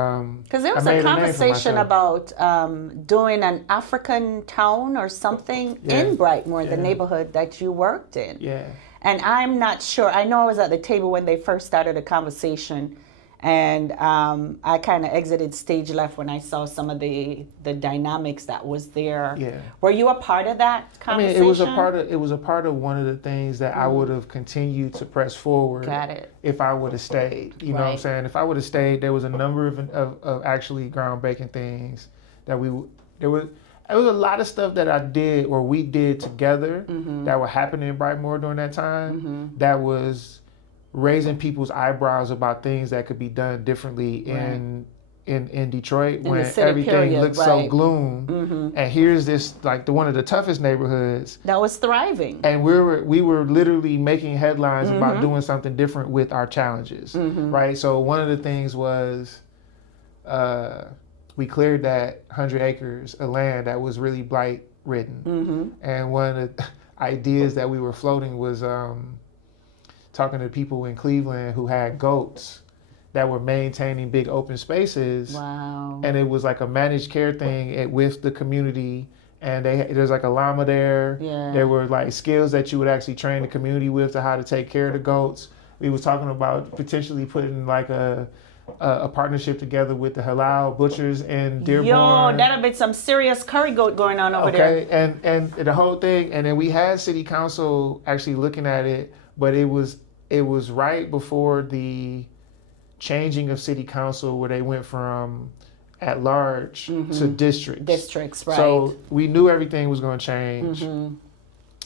because there was a conversation about doing an African town or something in Brightmoor, the neighborhood that you worked in. And I'm not sure. I know I was at the table when they first started the conversation, and I kind of exited stage left when I saw some of the dynamics that was there. Were you a part of that conversation? I mean, it was a part of one of the things that I would have continued to press forward. If I would have stayed. You know what I'm saying? If I would have stayed, there was a number of actually groundbreaking things that there was a lot of stuff that I did or we did together that were happening in Brightmoor during that time that was raising people's eyebrows about things that could be done differently in Detroit when everything looked so gloom. And here's this one of the toughest neighborhoods that was thriving. And we were literally making headlines about doing something different with our challenges. Right? So one of the things was we cleared that 100 acres of land that was really blight ridden. And one of the ideas that we were floating was talking to people in Cleveland who had goats that were maintaining big open spaces. And it was like a managed care thing with the community. And there's like a llama there. There were like skills that you would actually train the community with to how to take care of the goats. We was talking about potentially putting like a partnership together with the halal butchers in Dearborn. Yo, that'll be some serious curry goat going on over there. And the whole thing, and then we had city council actually looking at it, but it was right before the changing of city council where they went from at large to districts. So we knew everything was going to change.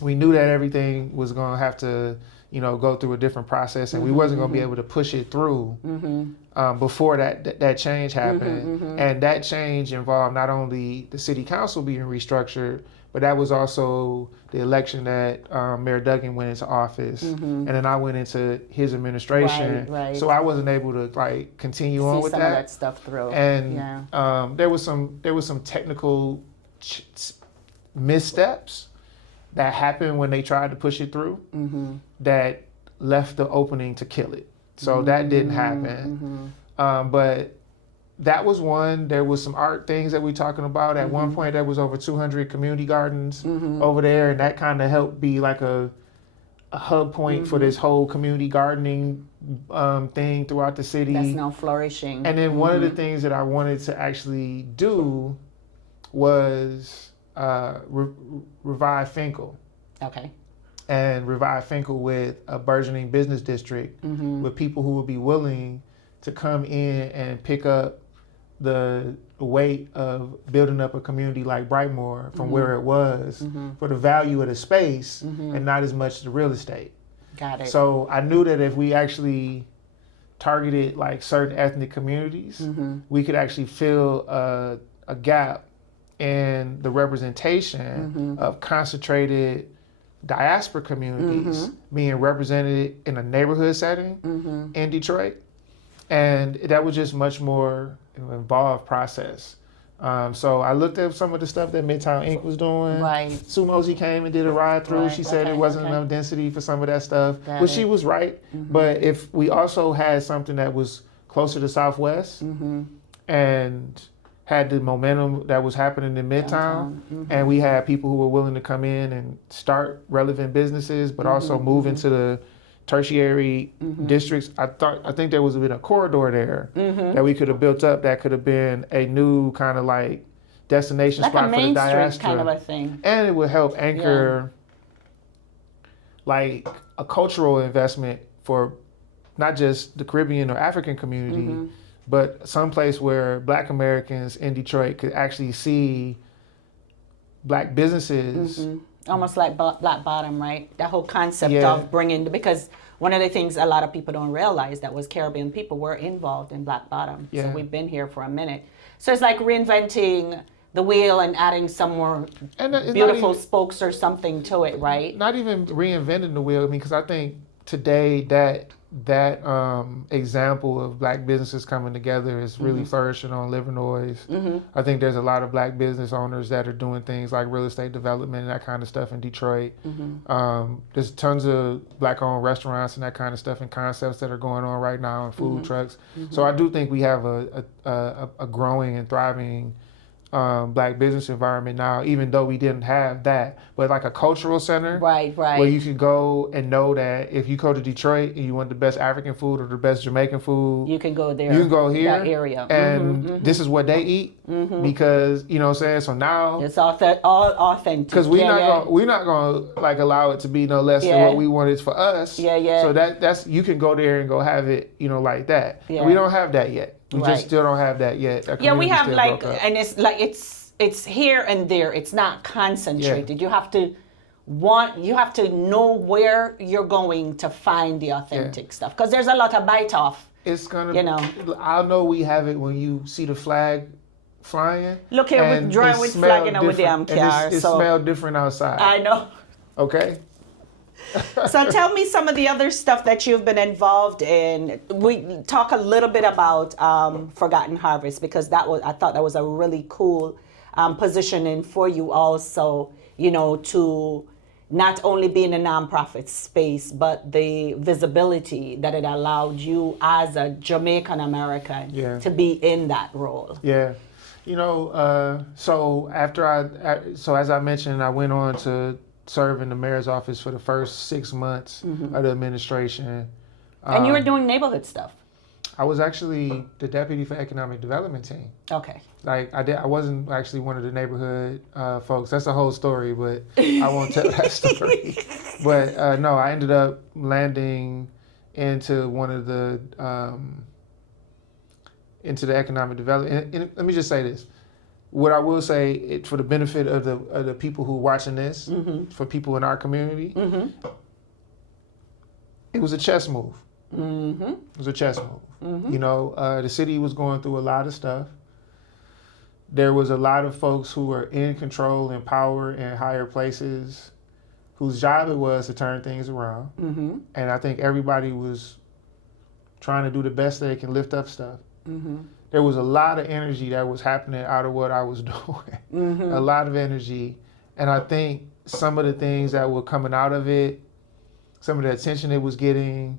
We knew that everything was going to have to go through a different process, and we wasn't going to be able to push it through before that change happened. And that change involved not only the city council being restructured, but that was also the election that Mayor Duggan went into office, and then I went into his administration. So I wasn't able to continue on with some of that stuff through. And there was some technical missteps that happened when they tried to push it through that left the opening to kill it. So that didn't happen. But that was one. There was some art things that we're talking about. At one point, there was over 200 community gardens over there, and that kind of helped be like a hub point for this whole community gardening thing throughout the city. That's now flourishing. And then one of the things that I wanted to actually do was revive Finkel. And revive Finkel with a burgeoning business district with people who would be willing to come in and pick up the weight of building up a community like Brightmoor from where it was for the value of the space and not as much the real estate. Got it. So I knew that if we actually targeted like certain ethnic communities, we could actually fill a gap in the representation of concentrated diaspora communities being represented in a neighborhood setting in Detroit. And that was just much more involved process. So I looked at some of the stuff that Midtown Inc. was doing. Right. Sumozi came and did a ride through. Right, She said okay, it wasn't okay. enough density for some of that stuff. Got But it. she was right. But if we also had something that was closer to Southwest and had the momentum that was happening in Midtown, and we had people who were willing to come in and start relevant businesses, but also move into the tertiary districts. I think there was a bit of corridor there that we could have built up that could have been a new kind of like destination Like spot a for the Main Street diaspora. kind of a thing. And it would help anchor like a cultural investment for not just the Caribbean or African community, but someplace where Black Americans in Detroit could actually see Black businesses. Almost like Black Bottom, right? That whole concept Yeah. of bringing, because one of the things a lot of people don't realize that was Caribbean people were involved in Black Bottom. So Yeah. we've been here for a minute. So it's like reinventing the wheel and adding some more And it's beautiful not even, spokes or something to it, right? not even reinventing the wheel. I mean, because I think today that example of Black businesses coming together is really flourishing on Livernois. I think there's a lot of Black business owners that are doing things like real estate development and that kind of stuff in Detroit. There's tons of Black-owned restaurants and that kind of stuff and concepts that are going on right now and food trucks. So I do think we have a growing and thriving Black business environment now, even though we didn't have that, but like a cultural center, Right, right. where you can go and know that if you go to Detroit and you want the best African food or the best Jamaican food, You can go there. you can go here, That area. and this is what they eat, because you know what I'm saying. So now, It's all authentic. because we're not gonna like allow it to be no less than Yeah. what we want it for us. Yeah, yeah. So that's you can go there and go have it, you know, like that. Yeah. We don't have that yet. We Right. just still don't have that yet. That Yeah, we community have still like, broke up. and it's like it's here and there. It's not concentrated. You have to know where you're going to find the authentic stuff, because there's a lot of bite off. It's gonna, you know. I'll know we have it when you see the flag flying. Look here, and we're drawing it with smell flag in our damn different, car. and it So smells different outside. I know. Okay. So tell me some of the other stuff that you've been involved in. We talk a little bit about Forgotten Harvest, because I thought that was a really cool positioning for you also, you know, to not only be in a nonprofit space, but the visibility that it allowed you as a Jamaican American to be in that role. Yeah. You know, so so as I mentioned, I went on to serve in the mayor's office for the first 6 months of the administration. And you were doing neighborhood stuff. I was actually the deputy for economic development team. Okay. Like I wasn't actually one of the neighborhood folks. That's a whole story, but I won't tell that story. But no, I ended up landing into one of the into the economic development. And let me just say this: what I will say, for the benefit of the people who are watching this, for people in our community, it was a chess move. It was a chess move. You know, the city was going through a lot of stuff. There was a lot of folks who were in control and power in higher places whose job it was to turn things around. And I think everybody was trying to do the best they can lift up stuff. There was a lot of energy that was happening out of what I was doing. A lot of energy. And I think some of the things that were coming out of it, some of the attention it was getting,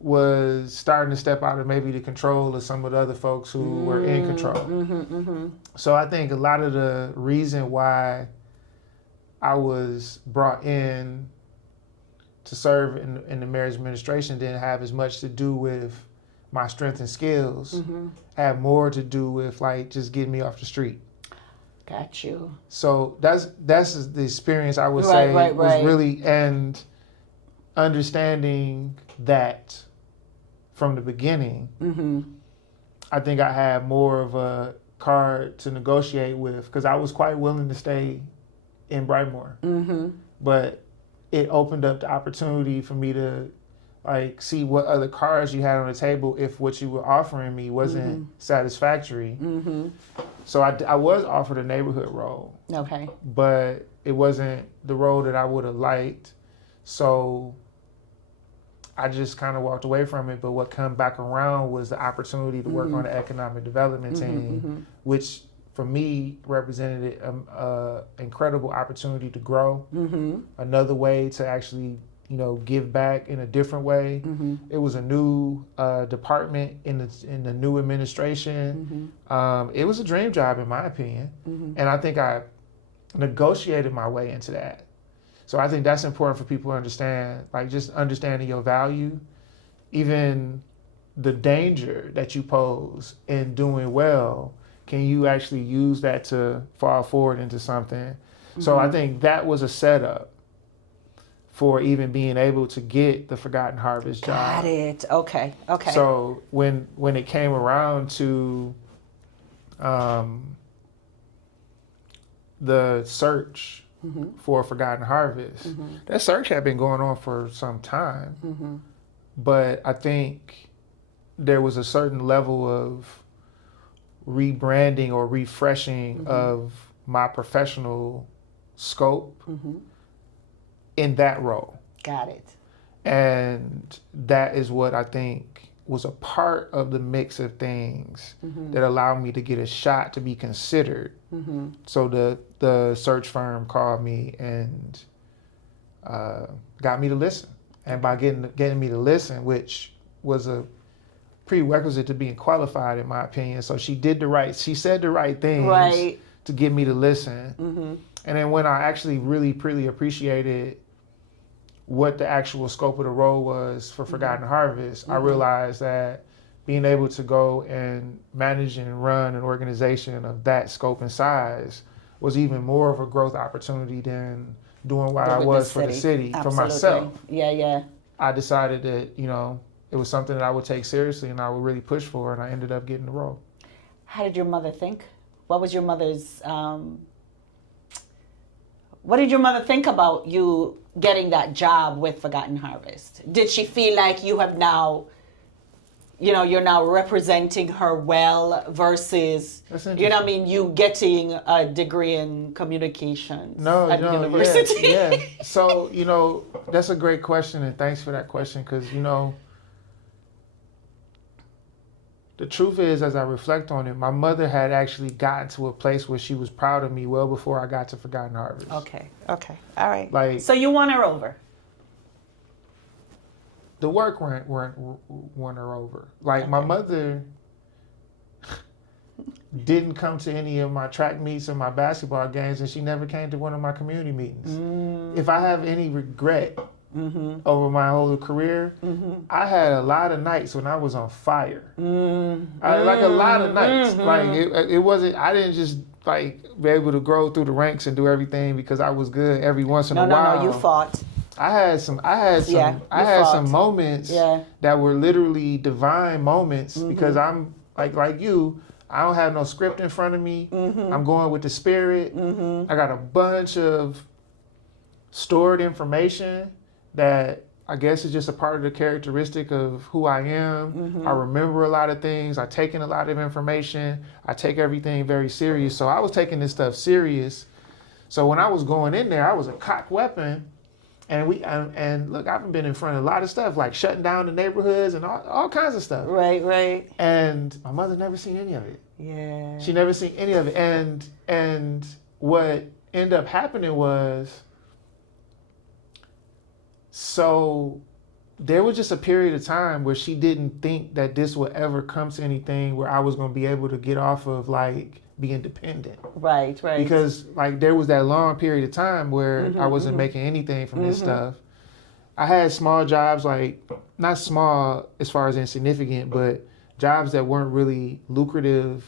was starting to step out of maybe the control of some of the other folks who were in control. So I think a lot of the reason why I was brought in to serve in the mayor's administration didn't have as much to do with my strength and skills, had more to do with like just getting me off the street. Got you. So that's the experience I would say was really, and understanding that from the beginning, I think I had more of a card to negotiate with because I was quite willing to stay in Brightmoor. But it opened up the opportunity for me to like see what other cards you had on the table if what you were offering me wasn't satisfactory. So I was offered a neighborhood role. Okay. But it wasn't the role that I would have liked. So I just kind of walked away from it. But what came back around was the opportunity to work on the economic development team, which for me represented an incredible opportunity to grow. Another way to actually, you know, give back in a different way. It was a new department in the new administration. It was a dream job in my opinion. And I think I negotiated my way into that. So I think that's important for people to understand, like just understanding your value, even the danger that you pose in doing well. Can you actually use that to fall forward into something? So I think that was a setup for even being able to get the Forgotten Harvest job. Got it. Okay. Okay. So when it came around to the search for Forgotten Harvest, that search had been going on for some time. But I think there was a certain level of rebranding or refreshing of my professional scope in that role. Got it. And that is what I think was a part of the mix of things that allowed me to get a shot to be considered. So the search firm called me and got me to listen. And by getting me to listen, which was a prerequisite to being qualified in my opinion. So she said the right things to get me to listen. And then when I actually really appreciated what the actual scope of the role was for Forgotten Harvest, I realized that being able to go and manage and run an organization of that scope and size was even more of a growth opportunity than doing what I was for the city. For myself. Yeah. I decided that, you know, it was something that I would take seriously and I would really push for, and I ended up getting the role. How did your mother think? What was your mother's, what did your mother think about you getting that job with Forgotten Harvest? Did she feel like you have now, you know, you're now representing her well versus, you know what I mean, you getting a degree in communications at university? Yeah. So, you know, that's a great question, and thanks for that question, because, you know, the truth is, as I reflect on it, my mother had actually gotten to a place where she was proud of me well before I got to Forgotten Harvest. Okay. All right. Like, so you won her over? The work won her over. Like, my mother didn't come to any of my track meets or my basketball games, and she never came to one of my community meetings. If I have any regret over my whole career, I had a lot of nights when I was on fire. Like a lot of nights. Like it wasn't, I didn't just like be able to grow through the ranks and do everything because I was good every once in a while. No, you fought. I had some moments that were literally divine moments because I'm like you, I don't have no script in front of me. I'm going with the spirit. I got a bunch of stored information that I guess is just a part of the characteristic of who I am. I remember a lot of things. I take in a lot of information. I take everything very serious. So I was taking this stuff serious. So when I was going in there, I was a cocked weapon. And look, I've been in front of a lot of stuff, like shutting down the neighborhoods and all kinds of stuff. Right. And my mother never seen any of it. Yeah. She never seen any of it. And what ended up happening was, so there was just a period of time where she didn't think that this would ever come to anything where I was going to be able to get off of like being dependent. Right. Because like there was that long period of time where I wasn't making anything from this stuff. I had small jobs, like not small as far as insignificant, but jobs that weren't really lucrative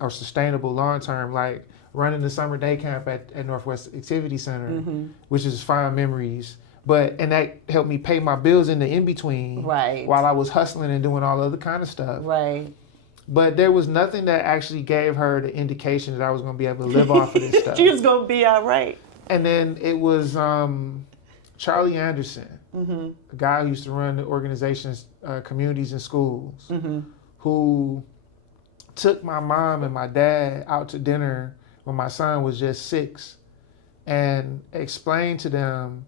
or sustainable long term, like running the summer day camp at Northwest Activity Center, which is fond memories. And that helped me pay my bills in the in-between while I was hustling and doing all other kind of stuff. Right. But there was nothing that actually gave her the indication that I was going to be able to live off of this stuff. She was gonna be all right. And then it was Charlie Anderson, a guy who used to run the organization's communities and schools, who took my mom and my dad out to dinner when my son was just 6 and explained to them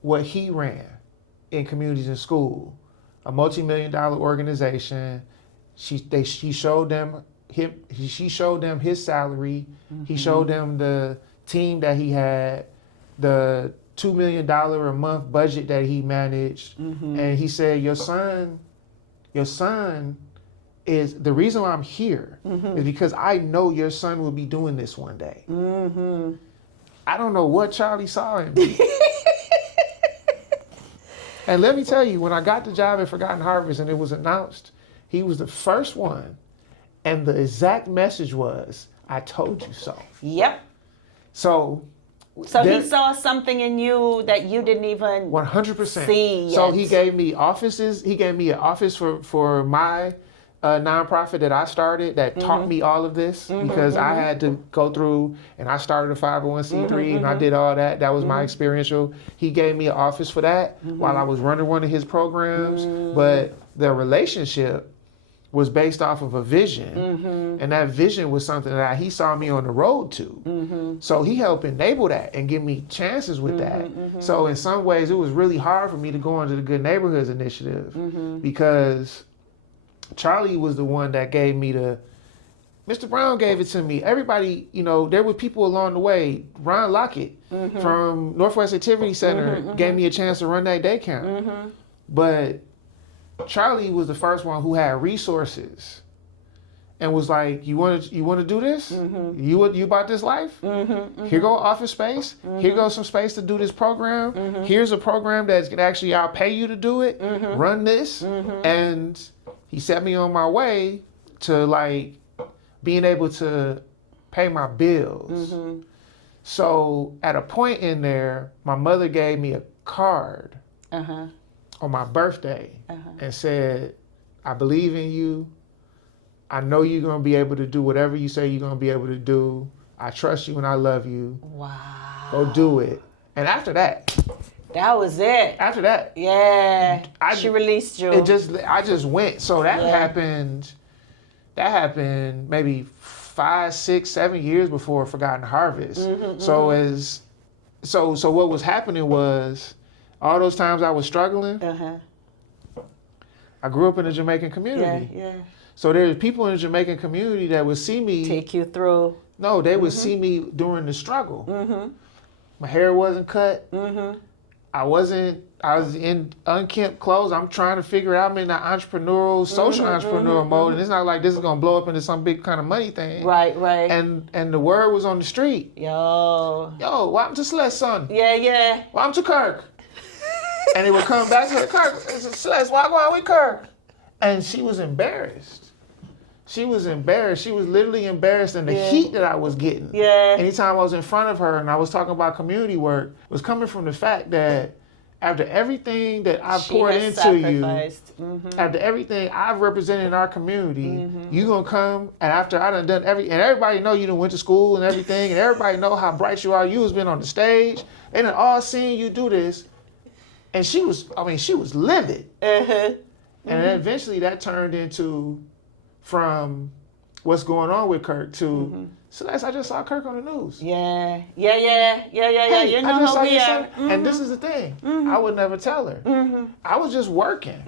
what he ran in communities and school, a multi-million-dollar organization. She showed them she showed them his salary. He showed them the team that he had, the $2 million a month budget that he managed, and he said, your son is the reason why I'm here is because I know your son will be doing this one day. I don't know what Charlie saw in me. And let me tell you, when I got the job at Forgotten Harvest and it was announced, he was the first one, and the exact message was, I told you so. Yep. So he saw something in you that you didn't even 100% see yet. So he gave me offices. He gave me an office for my nonprofit that I started that taught me all of this, because I had to go through, and I started a 501c3 and I did all that. That was my experiential. He gave me an office for that while I was running one of his programs. But the relationship was based off of a vision, and that vision was something that he saw me on the road to. So he helped enable that and give me chances with that. So in some ways, it was really hard for me to go into the Good Neighborhoods Initiative because Charlie was the one that gave me Mr. Brown gave it to me. Everybody, there were people along the way. Ron Lockett from Northwest Activity Center gave me a chance to run that day camp. But Charlie was the first one who had resources and was like, you want to do this? You about this life? Here go office space. Here goes some space to do this program. Here's a program that's going to actually, I'll pay you to do it. Run this. And he set me on my way to like being able to pay my bills. So at a point in there, my mother gave me a card on my birthday and said, I believe in you. I know you're going to be able to do whatever you say you're going to be able to do. I trust you and I love you. Wow. Go do it. And after that. That was it. After that. Yeah. She released you. I just went. So that happened maybe 5, 6, 7 years before Forgotten Harvest. So what was happening was all those times I was struggling, I grew up in a Jamaican community. Yeah. So there's people in the Jamaican community that would see me. Take you through. No, they would see me during the struggle. My hair wasn't cut. I was in unkempt clothes. I'm trying to figure it out. I'm in that entrepreneurial, social entrepreneurial mode. And it's not like this is going to blow up into some big kind of money thing. Right. And the word was on the street. Yo, welcome to Celeste's son. Yeah. Welcome to Kirk. And it would come back to her, Kirk, Celeste, why go on with Kirk? And she was embarrassed. She was literally embarrassed, and the heat that I was getting. Yeah. Anytime I was in front of her and I was talking about community work was coming from the fact that after everything that I've poured into you, after everything I've represented in our community, you gonna come, and after I done and everybody know you done went to school and everything, and everybody know how bright you are. You has been on the stage. They done all seen you do this. And she was livid. And then eventually that turned into, from what's going on with Kirk to, Celeste, I just saw Kirk on the news. Yeah. Hey, You know how we are. And this is the thing. I would never tell her. I was just working.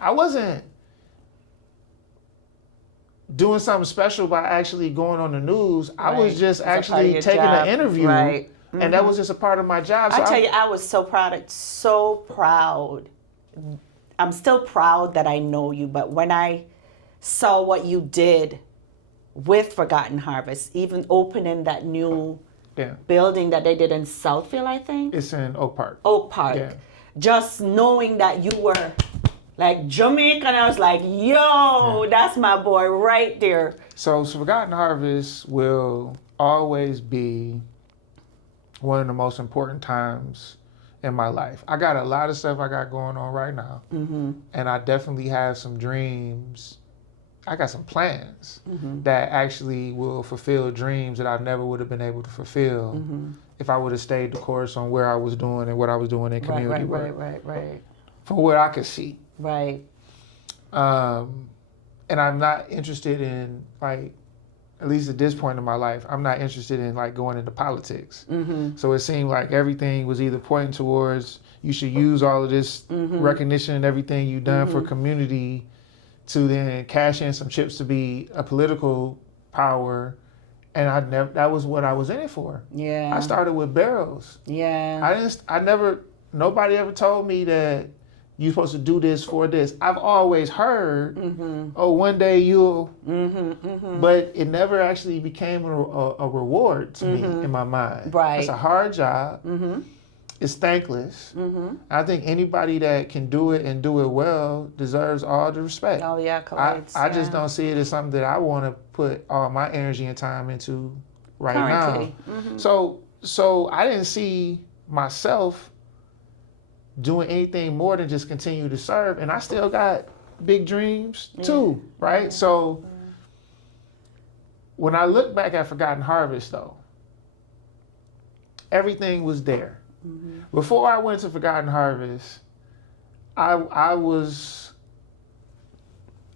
I wasn't doing something special by actually going on the news. I was just actually taking an interview. Right. And that was just a part of my job. So I tell you, I was so proud. I'm still proud that I know you, but when I saw what you did with Forgotten Harvest, even opening that new building that they did in Southfield, I think. It's in Oak Park. Yeah. Just knowing that you were like Jamaican, I was like, yo, that's my boy right there. So Forgotten Harvest will always be one of the most important times in my life. I got a lot of stuff I got going on right now. And I definitely have some dreams some plans that actually will fulfill dreams that I never would have been able to fulfill if I would have stayed the course on where I was doing and what I was doing in community work. Right. From what I could see. Right. And I'm not interested in, like, at least at this point in my life, I'm not interested in, like, going into politics. So it seemed like everything was either pointing towards you should use all of this recognition and everything you've done for community to then cash in some chips to be a political power. And that was what I was in it for. Yeah. I started with barrels. Yeah. Nobody ever told me that you're supposed to do this for this. I've always heard, oh, one day you'll, but it never actually became a reward to me in my mind. Right. It's a hard job. It's thankless. I think anybody that can do it and do it well deserves all the respect. Oh, yeah, correct. I just don't see it as something that I want to put all my energy and time into Currently. now. So I didn't see myself doing anything more than just continue to serve, and I still got big dreams too, right? So when I look back at Forgotten Harvest, though, everything was there. Before I went to Forgotten Harvest, I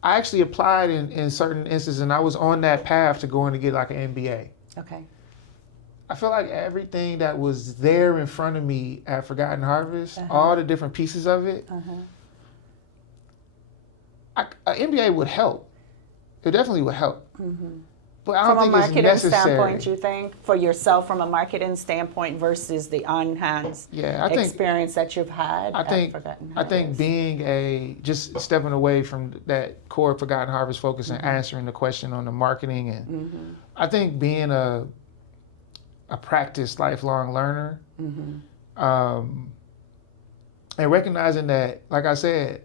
actually applied in certain instances, and I was on that path to going to get like an MBA. Okay. I feel like everything that was there in front of me at Forgotten Harvest, all the different pieces of it, an MBA would help. It definitely would help. But I don't think it's necessary. From a marketing standpoint, you think, for yourself, from a marketing standpoint versus the on-hands experience that you've had at Forgotten Harvest? I think being just stepping away from that core Forgotten Harvest focus and answering the question on the marketing, and I think being a practiced lifelong learner, and recognizing that, like I said,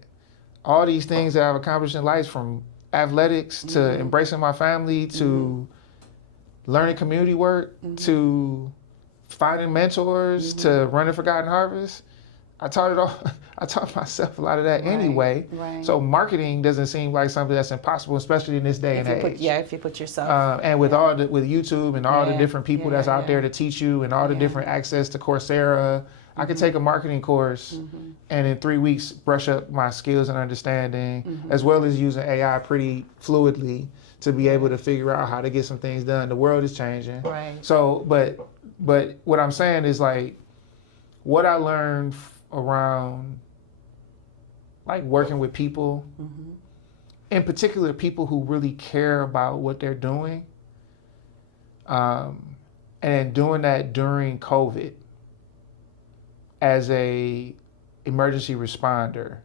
all these things that I've accomplished in life, from athletics to embracing my family to learning community work to finding mentors to running Forgotten Harvest, I taught myself a lot of that anyway. Right. So marketing doesn't seem like something that's impossible, especially in this day and age. If you put yourself. And with with YouTube and all the different people that's out there to teach you, and all the different access to Coursera, I could take a marketing course and in 3 weeks brush up my skills and understanding, as well as using AI pretty fluidly to be able to figure out how to get some things done. The world is changing. Right. So, but what I'm saying is, like, what I learned around, like, working with people, in particular people who really care about what they're doing, and doing that during COVID as a emergency responder,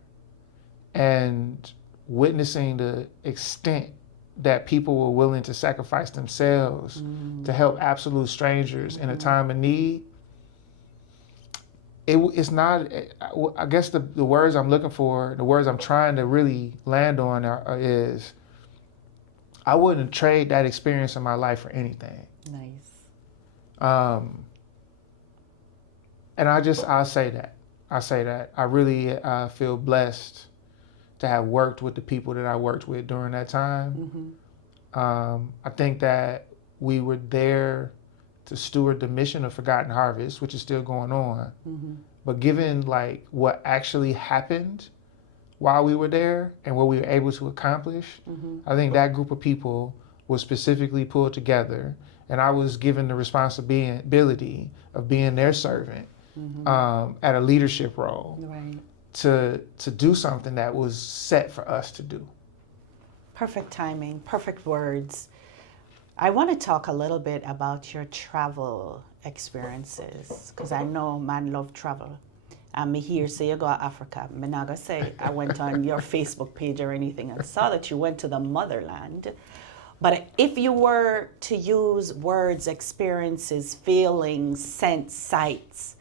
and witnessing the extent that people were willing to sacrifice themselves to help absolute strangers in a time of need. It's not, I guess the words I'm looking for, the words I'm trying to really land on is, I wouldn't trade that experience in my life for anything. Nice. And I say that. I really feel blessed to have worked with the people that I worked with during that time. I think that we were there to steward the mission of Forgotten Harvest, which is still going on. But given, like, what actually happened while we were there and what we were able to accomplish, I think that group of people was specifically pulled together, and I was given the responsibility of being their servant at a leadership role, to do something that was set for us to do. Perfect timing, perfect words. I want to talk a little bit about your travel experiences, because I know man love travel. Me here say you go to Africa. I'm not gonna say I went on your Facebook page or anything and saw that you went to the motherland. But if you were to use words, experiences, feelings, sense, sights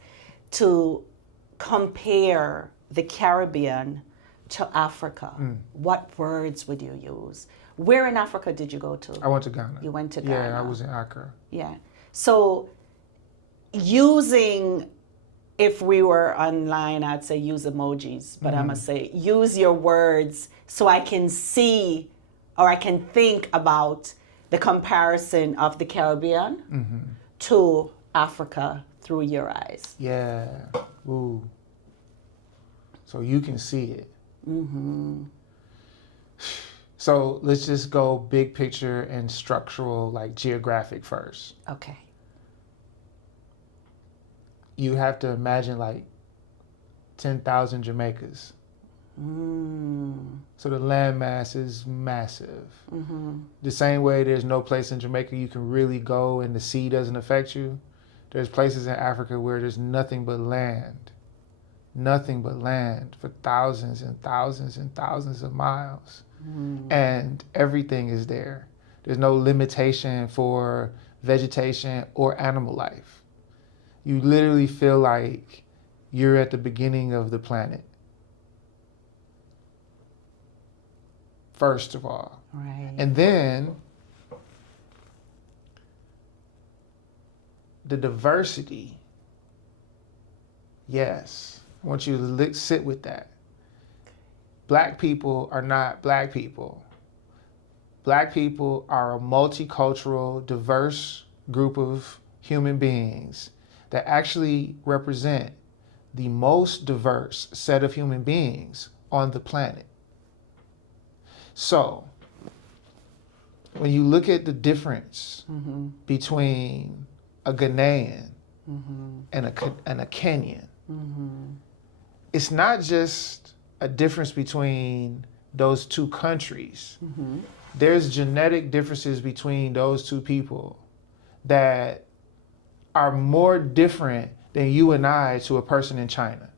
to compare the Caribbean to Africa, what words would you use? Where in Africa did you go to? I went to Ghana. You went to Ghana. Yeah, I was in Accra. Yeah. So using, if we were online, I'd say use emojis, but I'm going to say use your words so I can see or I can think about the comparison of the Caribbean to Africa through your eyes. Yeah. Ooh. So you can see it. So let's just go big picture and structural, like geographic first. Okay. You have to imagine like 10,000 Jamaicas. So the landmass is massive. The same way there's no place in Jamaica you can really go and the sea doesn't affect you, there's places in Africa where there's nothing but land for thousands and thousands and thousands of miles. And everything is there. There's no limitation for vegetation or animal life. You literally feel like you're at the beginning of the planet. First of all. Right. And then the diversity. Yes. I want you to sit with that. Black people are not black people. Black people are a multicultural, diverse group of human beings that actually represent the most diverse set of human beings on the planet. So, when you look at the difference between a Ghanaian and a Kenyan, it's not just a difference between those two countries. There's genetic differences between those two people that are more different than you and I to a person in China.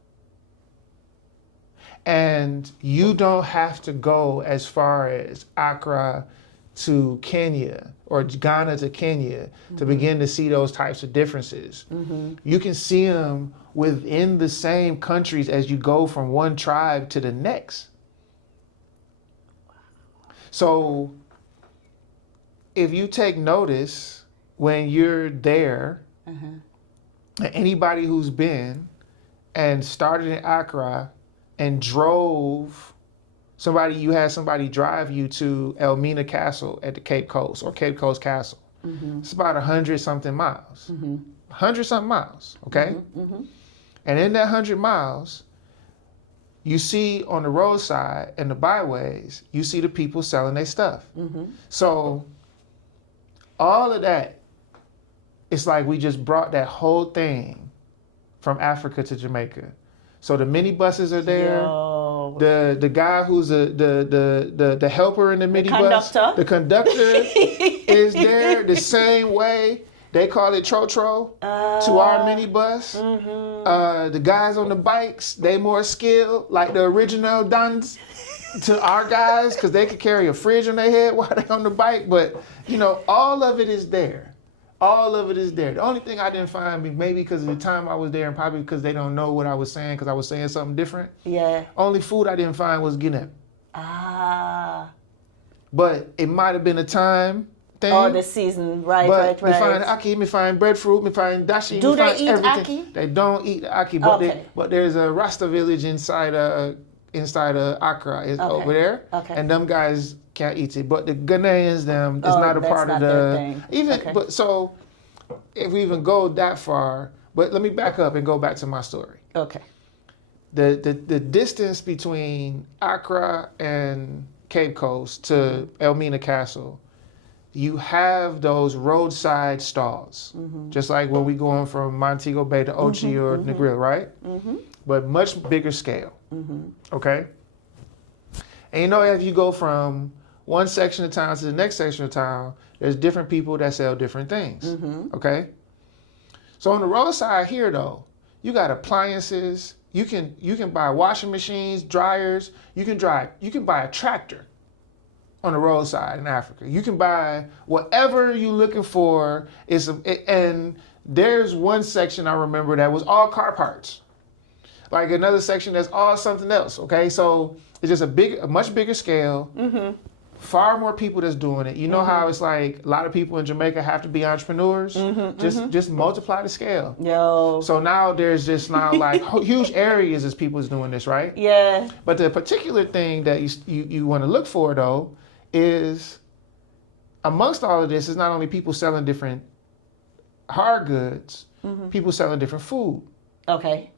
And you don't have to go as far as Accra to Kenya or Ghana to Kenya to begin to see those types of differences. You can see them within the same countries as you go from one tribe to the next. So if you take notice when you're there, anybody who's been and started in Accra and drove you had somebody drive you to Elmina Castle at the Cape Coast or Cape Coast Castle. It's about 100-something miles. 100-something miles, okay? And in that 100 miles, you see on the roadside and the byways, you see the people selling their stuff. So all of that, it's like we just brought that whole thing from Africa to Jamaica. So the minibuses are there. Yo. The guy who's the helper in the minibus, the conductor is there the same way. They call it trotro to our minibus. The guys on the bikes, they more skilled, like the original Duns to our guys, because they could carry a fridge on their head while they on the bike. But, you know, all of it is there. All of it is there. The only thing I didn't find, maybe because of the time I was there and probably because they don't know what I was saying because I was saying something different. Yeah. Only food I didn't find was Guinea. Ah. But it might have been a time thing. Oh, the season. Right. Me find ackee, me find breadfruit, me find dashi. Do me they find eat everything. ackee? They don't eat ackee, but Okay. but there's a Rasta village inside of Accra over there. Okay. And them guys can't eat it. But the Ghanaians, them, it's Oh, not a that's part not of their the thing. even. Okay. But so if we even go that far, but let me back up and go back to my story. Okay. The distance between Accra and Cape Coast to Elmina Castle, you have those roadside stalls, just like when we going from Montego Bay to Ochi or Negril, right? But much bigger scale, okay? And you know, if you go from one section of town to the next section of town, there's different people that sell different things, okay? So on the roadside here, though, you got appliances. You can buy washing machines, dryers. You can buy a tractor on the roadside in Africa. You can buy whatever you're looking for. And there's one section I remember that was all car parts. Like another section that's all something else. Okay, so it's just a much bigger scale. Far more people that's doing it. You know how it's like a lot of people in Jamaica have to be entrepreneurs. Just multiply the scale. Yo. So now there's just like huge areas as people's doing this, right? Yeah. But the particular thing that you want to look for though is amongst all of this is not only people selling different hard goods, people selling different food. Okay.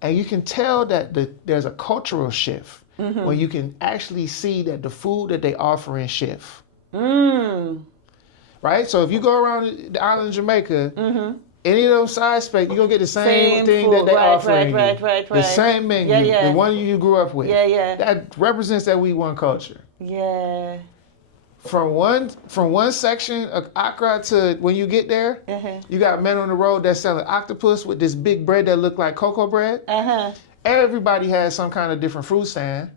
And you can tell that there's a cultural shift when you can actually see that the food that they offering shift. Right? So if you go around the island of Jamaica, any of those side space, you're going to get the same thing food. that they Right, offering right, you. right. The same menu, the one you grew up with. Yeah. That represents that we one culture. Yeah. From one section of Accra to when you get there, you got men on the road that's selling octopus with this big bread that look like cocoa bread. Everybody has some kind of different fruit stand.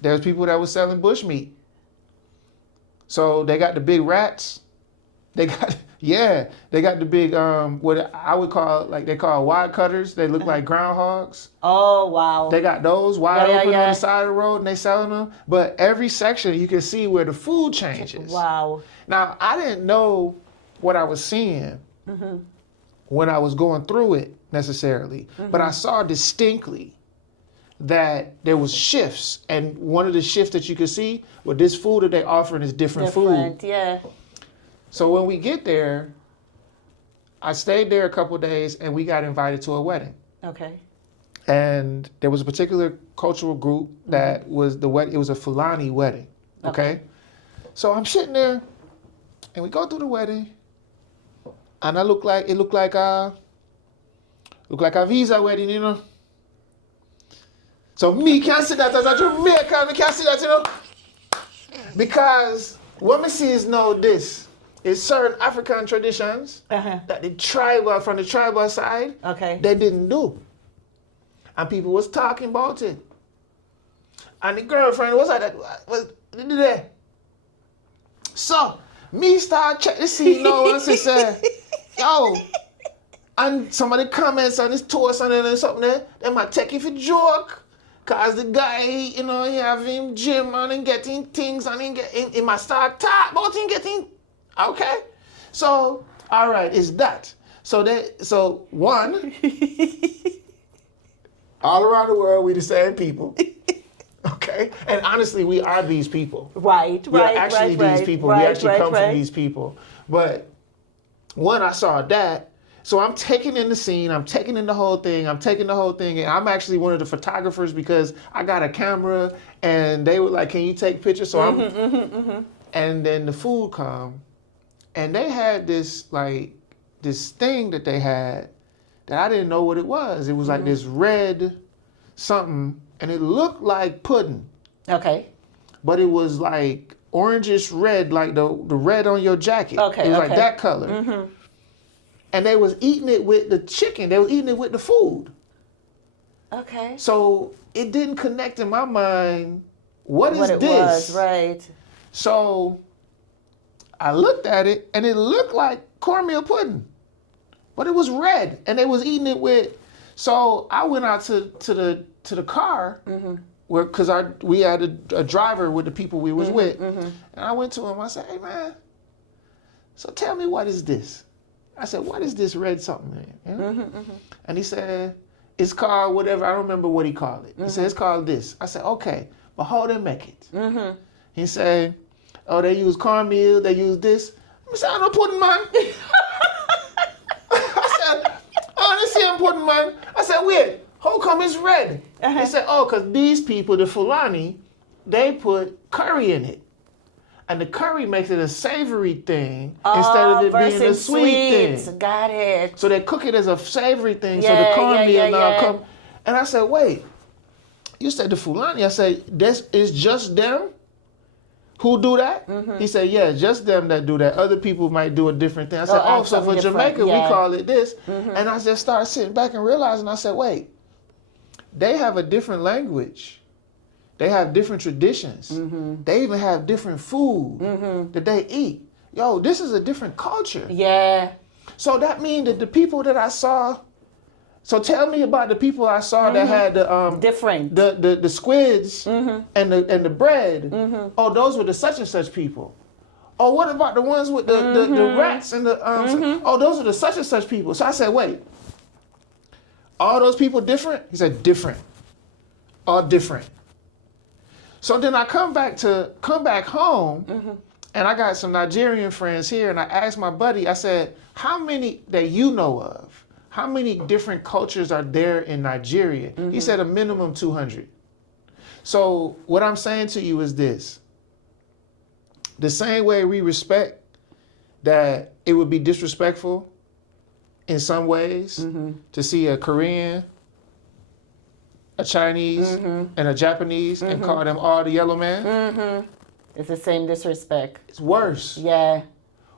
There's people that was selling bushmeat. So they got the big rats. They got the big what I would call, like, they call wide cutters. They look like groundhogs. Oh, wow. They got those wide open yeah. on the side of the road, and they selling them. But every section you can see where the food changes. Wow. Now, I didn't know what I was seeing when I was going through it necessarily, but I saw distinctly that there was shifts, and one of the shifts that you could see with this food that they offering is different food. Yeah. So when we get there, I stayed there a couple of days, and we got invited to a wedding. Okay. And there was a particular cultural group that was the wedding. It was a Fulani wedding. Okay. So I'm sitting there, and we go through the wedding, and it looked like a visa wedding, you know. So me can't see that as a Jamaican. Me can't see that, you know, because what me see is this. It's certain African traditions that from the tribal side, they didn't do. And people was talking about it. And the girlfriend was like that. Was there. So, me start check to see once it said, yo, and some of the comments on this toast and something there, they might take it for joke. Cause the guy, he have him gym and getting things and he might start talk about him getting. Okay, so all right, it's that. So one, all around the world we the same people. Okay, and honestly, we are these people. Right. We are actually these people. We actually come from these people. But one, I saw that. So I'm taking in the scene, I'm taking in the whole thing, and I'm actually one of the photographers because I got a camera, and they were like, "Can you take pictures?" So and then the food come. And they had this thing that they had that I didn't know what it was. It was like this red something, and it looked like pudding. Okay. But it was like orangish red, like the red on your jacket. Okay. It was like that color. And they was eating it with the chicken. They was eating it with the food. Okay. So it didn't connect in my mind. What is it this? Was, right. So I looked at it, and it looked like cornmeal pudding, but it was red, and they was eating it with. So I went out to the car, because we had a driver with the people we was with, and I went to him. I said, "Hey man, so tell me, what is this?" I said, "What is this red something?" And he said, "It's called whatever." I don't remember what he called it. He said, "It's called this." I said, "Okay, but how they make it?" He said, "Oh, they use cornmeal, they use this." I said, "I don't pudding, man." I said, "Oh, this here pudding, man." I said, "Wait, how come it's red?" He said, "Oh, because these people, the Fulani, they put curry in it. And the curry makes it a savory thing instead of it being a sweet thing. Got it. So they cook it as a savory thing, so the cornmeal now come." And I said, "Wait, you said the Fulani." I said, "This is just them who do that?" He said, "Yeah, just them that do that. Other people might do a different thing." I said, "Oh, so for Jamaica, we call it this." And I just started sitting back and realizing, I said, "Wait, they have a different language. They have different traditions. They even have different food that they eat. Yo, this is a different culture." Yeah. So that means that the people that I saw. So tell me about the people I saw that had the different the squids and the bread. Oh, those were the such and such people. Oh, what about the ones with the rats and the oh, those are the such and such people. So I said, "Wait, all those people different?" He said, "Different, all different." So then I come back home, and I got some Nigerian friends here, and I asked my buddy, I said, how many that you know of? How many different cultures are there in Nigeria? He said a minimum 200. So what I'm saying to you is this. The same way we respect that it would be disrespectful in some ways to see a Korean, a Chinese, and a Japanese and call them all the yellow man. It's the same disrespect. It's worse. Yeah.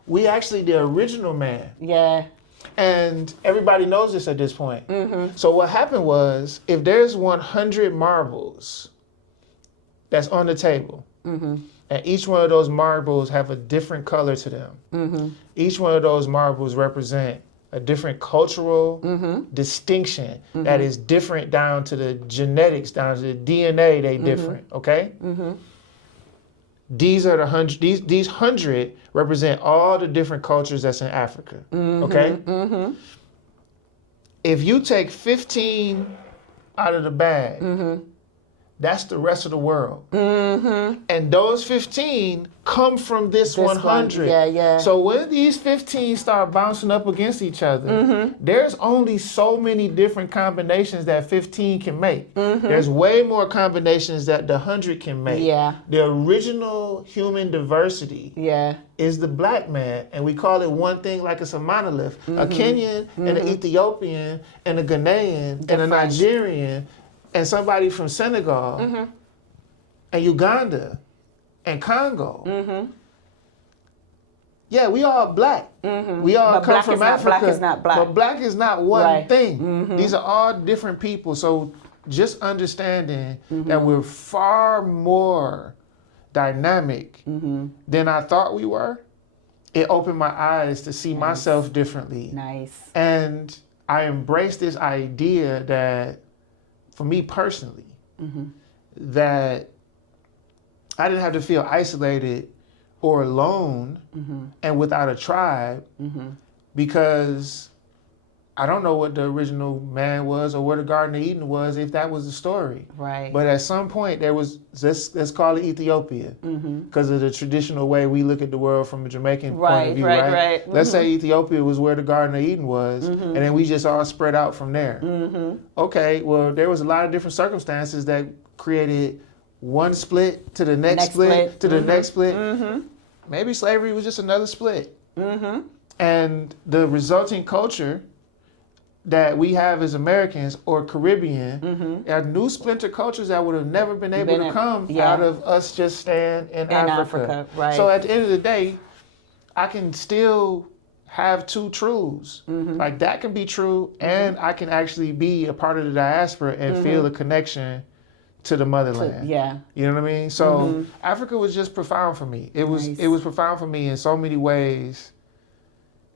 We actually the original man. Yeah. And everybody knows this at this point. So what happened was, if there's 100 marbles that's on the table, and each one of those marbles have a different color to them, each one of those marbles represent a different cultural distinction that is different down to the genetics, down to the DNA, they different, okay? These are the 100, these 100 represent all the different cultures that's in Africa, okay? If you take 15 out of the bag, that's the rest of the world. And those 15 come from this 100. Yeah. So when these 15 start bouncing up against each other, there's only so many different combinations that 15 can make. There's way more combinations that the 100 can make. Yeah. The original human diversity is the black man, and we call it one thing like it's a monolith. A Kenyan and an Ethiopian and a Ghanaian and a Nigerian and somebody from Senegal and Uganda and Congo. Yeah, we all black. We all But come black from is not Africa. black is not black. But black is not one Right. thing. These are all different people. So just understanding that we're far more dynamic than I thought we were, it opened my eyes to see myself differently. Nice. And I embraced this idea that, for me personally, that I didn't have to feel isolated or alone and without a tribe because I don't know what the original man was or where the Garden of Eden was if that was the story. Right. But at some point there was, let's call it Ethiopia because of the traditional way we look at the world from a Jamaican point of view, right? Let's say Ethiopia was where the Garden of Eden was and then we just all spread out from there. Okay, well, there was a lot of different circumstances that created one split to the next split to the next split. Maybe slavery was just another split. And the resulting culture that we have as Americans or Caribbean are new splinter cultures that would have never been able to come out of us just staying in Africa. Right. So at the end of the day, I can still have two truths. Like that can be true and I can actually be a part of the diaspora and feel a connection to the motherland. You know what I mean? So Africa was just profound for me. It was profound for me in so many ways.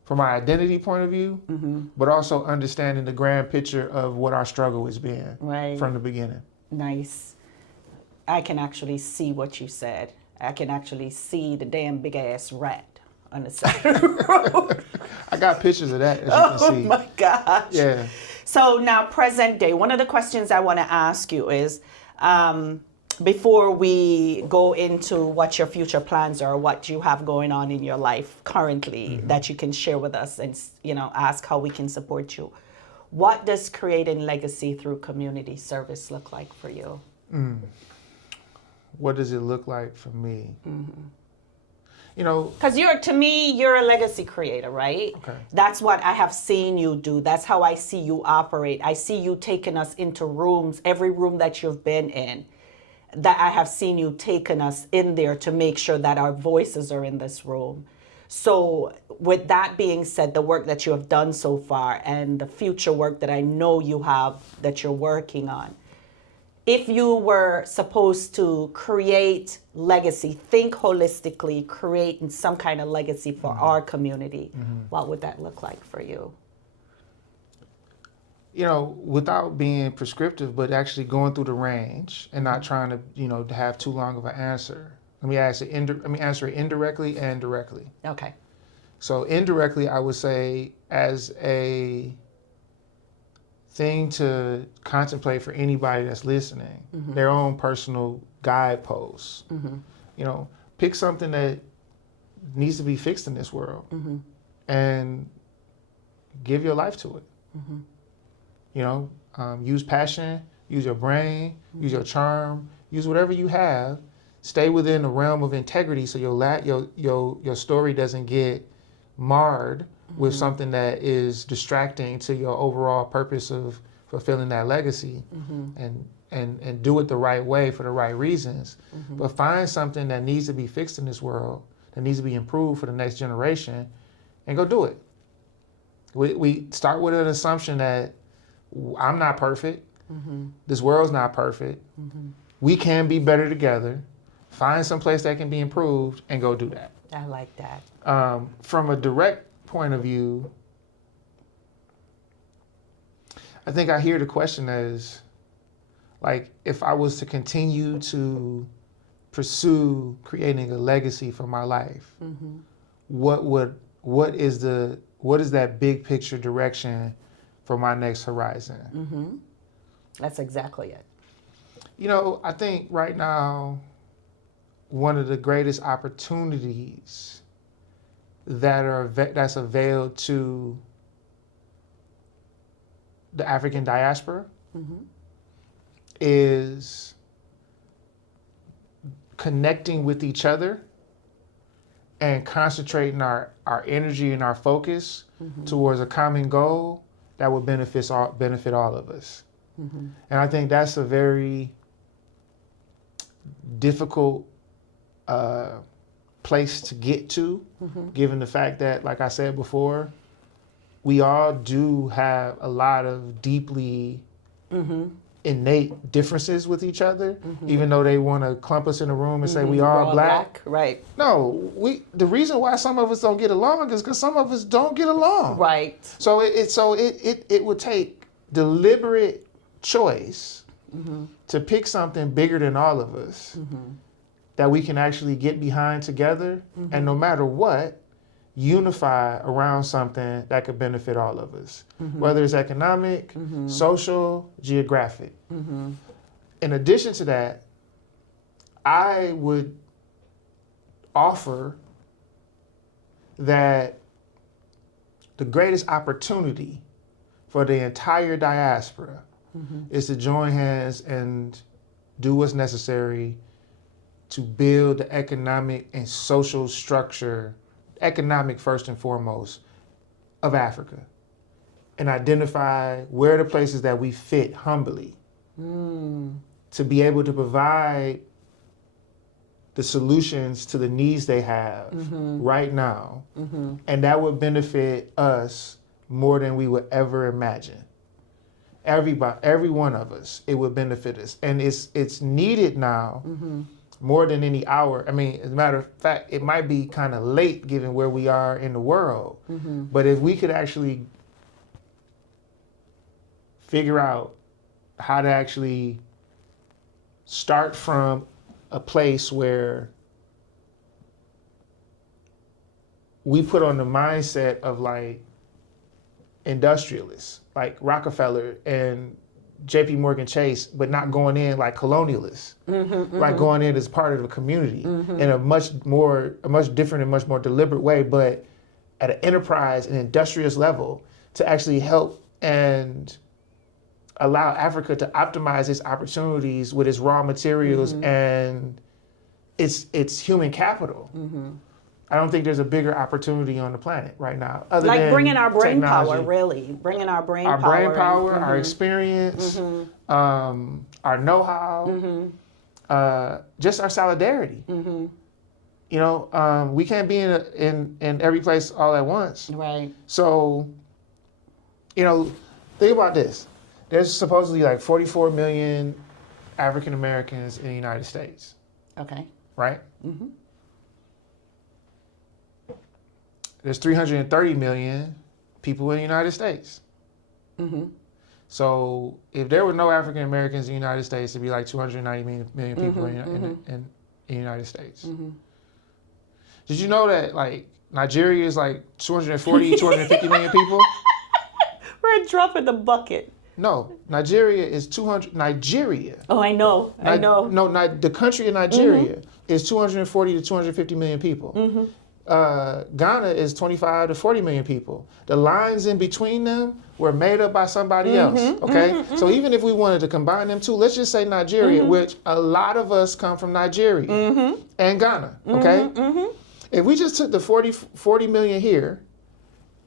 From my identity point of view, but also understanding the grand picture of what our struggle has been from the beginning. Nice. I can actually see what you said. I can actually see the damn big ass rat on the side of the road. I got pictures of that, as you can see. Oh my gosh. Yeah. So now, present day, one of the questions I want to ask you is, before we go into what your future plans are, what you have going on in your life currently that you can share with us and, ask how we can support you. What does creating legacy through community service look like for you? What does it look like for me? Because to me, you're a legacy creator, right? Okay. That's what I have seen you do. That's how I see you operate. I see you taking us into rooms, every room that you've been in, that I have seen you taking us in there to make sure that our voices are in this room. So with that being said, the work that you have done so far and the future work that I know you have that you're working on, if you were supposed to create legacy, think holistically, creating some kind of legacy for our community, what would that look like for you? Without being prescriptive, but actually going through the range and not trying to, to have too long of an answer. Let me answer it indirectly and directly. Okay. So indirectly, I would say as a thing to contemplate for anybody that's listening. Their own personal guideposts. You know, pick something that needs to be fixed in this world, and give your life to it. You know, use passion, use your brain, use your charm, use whatever you have. Stay within the realm of integrity, so your story doesn't get marred with something that is distracting to your overall purpose of fulfilling that legacy, and do it the right way for the right reasons. But find something that needs to be fixed in this world, that needs to be improved for the next generation, and go do it. We start with an assumption that I'm not perfect. This world's not perfect. We can be better together. Find some place that can be improved and go do that. I like that. From a direct point of view, I think I hear the question as, like, if I was to continue to pursue creating a legacy for my life, what is that big picture direction for my next horizon? That's exactly it. You know, I think right now, one of the greatest opportunities that's availed to the African diaspora is connecting with each other and concentrating our energy and our focus towards a common goal that would benefit all of us. And I think that's a very difficult place to get to, given the fact that, like I said before, we all do have a lot of deeply innate differences with each other, even though they want to clump us in a room and say we all black. Right. No, the reason why some of us don't get along is because some of us don't get along. Right. So it would take deliberate choice to pick something bigger than all of us that we can actually get behind together, and no matter what, unify around something that could benefit all of us, whether it's economic, social, geographic. In addition to that, I would offer that the greatest opportunity for the entire diaspora is to join hands and do what's necessary to build the economic and social structure, economic first and foremost, of Africa, and identify where the places that we fit humbly to be able to provide the solutions to the needs they have right now. And that would benefit us more than we would ever imagine. Everybody, every one of us, it would benefit us. And it's needed now more than any hour. I mean, as a matter of fact, it might be kind of late given where we are in the world. But if we could actually figure out how to actually start from a place where we put on the mindset of like industrialists, like Rockefeller and JP Morgan Chase, but not going in like colonialists, like going in as part of a community in a much different and much more deliberate way, but at an enterprise and industrious level to actually help and allow Africa to optimize its opportunities with its raw materials and its human capital. I don't think there's a bigger opportunity on the planet right now. Other Like than bringing our brain technology. power, really. Bringing our brain power. Our brain power, our experience, our know-how, just our solidarity. You know, we can't be in every place all at once. Right. So, you know, think about this. There's supposedly like 44 million African Americans in the United States. Okay. Right? There's 330 million people in the United States. So if there were no African Americans in the United States, it'd be like 290 million people in the United States. Did you know that like Nigeria is like 240, 250 million people? We're a drop in the bucket. No, Nigeria is 200. Nigeria. Oh, I know. I know. No, the country of Nigeria is 240 to 250 million people. Ghana is 25 to 40 million people. The lines in between them were made up by somebody else. Okay, so even if we wanted to combine them two, let's just say Nigeria, which a lot of us come from Nigeria and Ghana. Okay, if we just took the 40 million here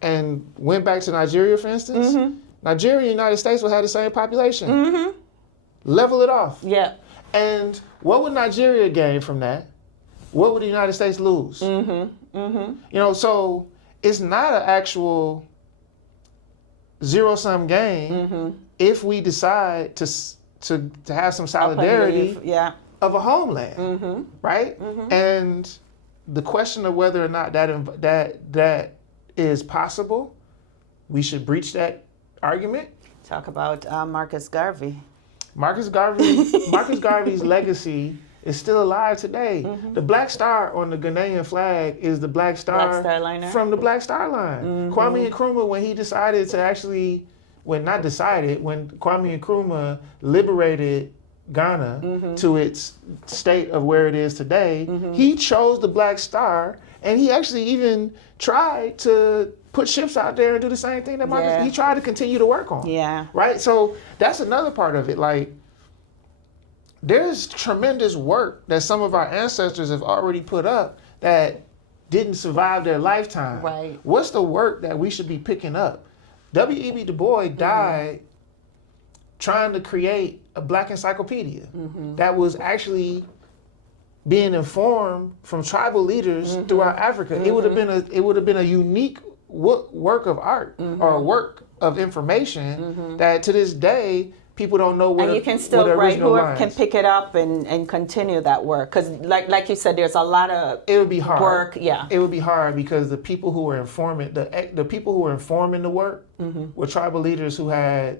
and went back to Nigeria, for instance, Nigeria and the United States will have the same population. Level it off. Yeah. And what would Nigeria gain from that? What would the United States lose? You know, so it's not an actual zero-sum game if we decide to have some solidarity of a homeland, right? And the question of whether or not that is possible, we should breach that argument. Talk about Marcus Garvey. Marcus Garvey's legacy is still alive today. The black star on the Ghanaian flag is the black star liner? from the Black Star Line. Kwame Nkrumah, when he decided to actually, when Kwame Nkrumah liberated Ghana to its state of where it is today, he chose the black star, and he actually even tried to put ships out there and do the same thing that Marcus, he tried to continue to work on. Yeah. Right? So that's another part of it. Like, there's tremendous work that some of our ancestors have already put up that didn't survive their lifetime. Right. What's the work that we should be picking up? W.E.B. Du Bois died trying to create a black encyclopedia that was actually being informed from tribal leaders throughout Africa. It would have been a unique work of art or a work of information that to this day people don't know what. And you can still write, whoever can pick it up and continue that work, because like you said, there's a lot of it would be hard work. Yeah, it would be hard because the people who were informing the people who were informing the work were tribal leaders who had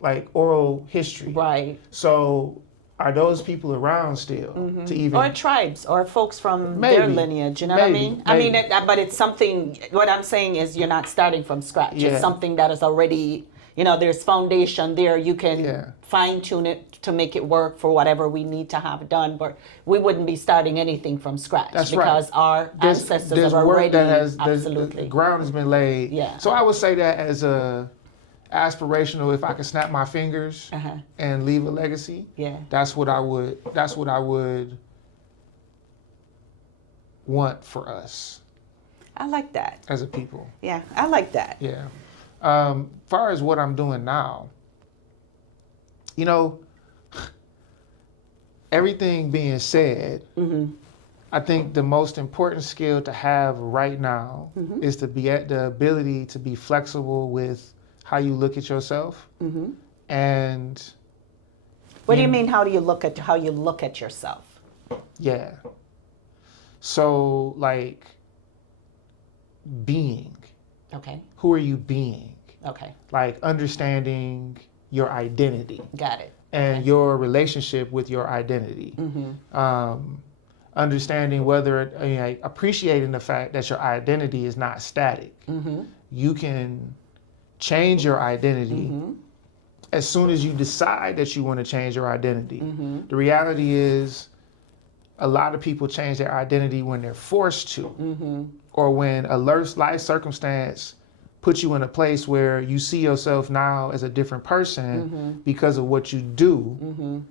like oral history. Right. So are those people around still to even, or tribes or folks from their lineage? You know what I mean? I mean, but it's something. What I'm saying is, you're not starting from scratch. Yeah. It's something that is already. You know, there's foundation there. You can fine tune it to make it work for whatever we need to have done. But we wouldn't be starting anything from scratch. That's because our ancestors have already absolutely. The ground has been laid. Yeah. So I would say that as a aspirational, if I could snap my fingers and leave a legacy, that's what I would want for us. I like that. As a people. Yeah, I like that. Yeah. Far as what I'm doing now, you know, everything being said, I think the most important skill to have right now is to be at the ability to be flexible with how you look at yourself. And what do you mean? How you look at yourself? Yeah. So like being. Okay. Who are you being? Okay. Like understanding your identity. Got it. And your relationship with your identity. Understanding appreciating the fact that your identity is not static. You can change your identity as soon as you decide that you want to change your identity. The reality is a lot of people change their identity when they're forced to, or when a life circumstance puts you in a place where you see yourself now as a different person because of what you do.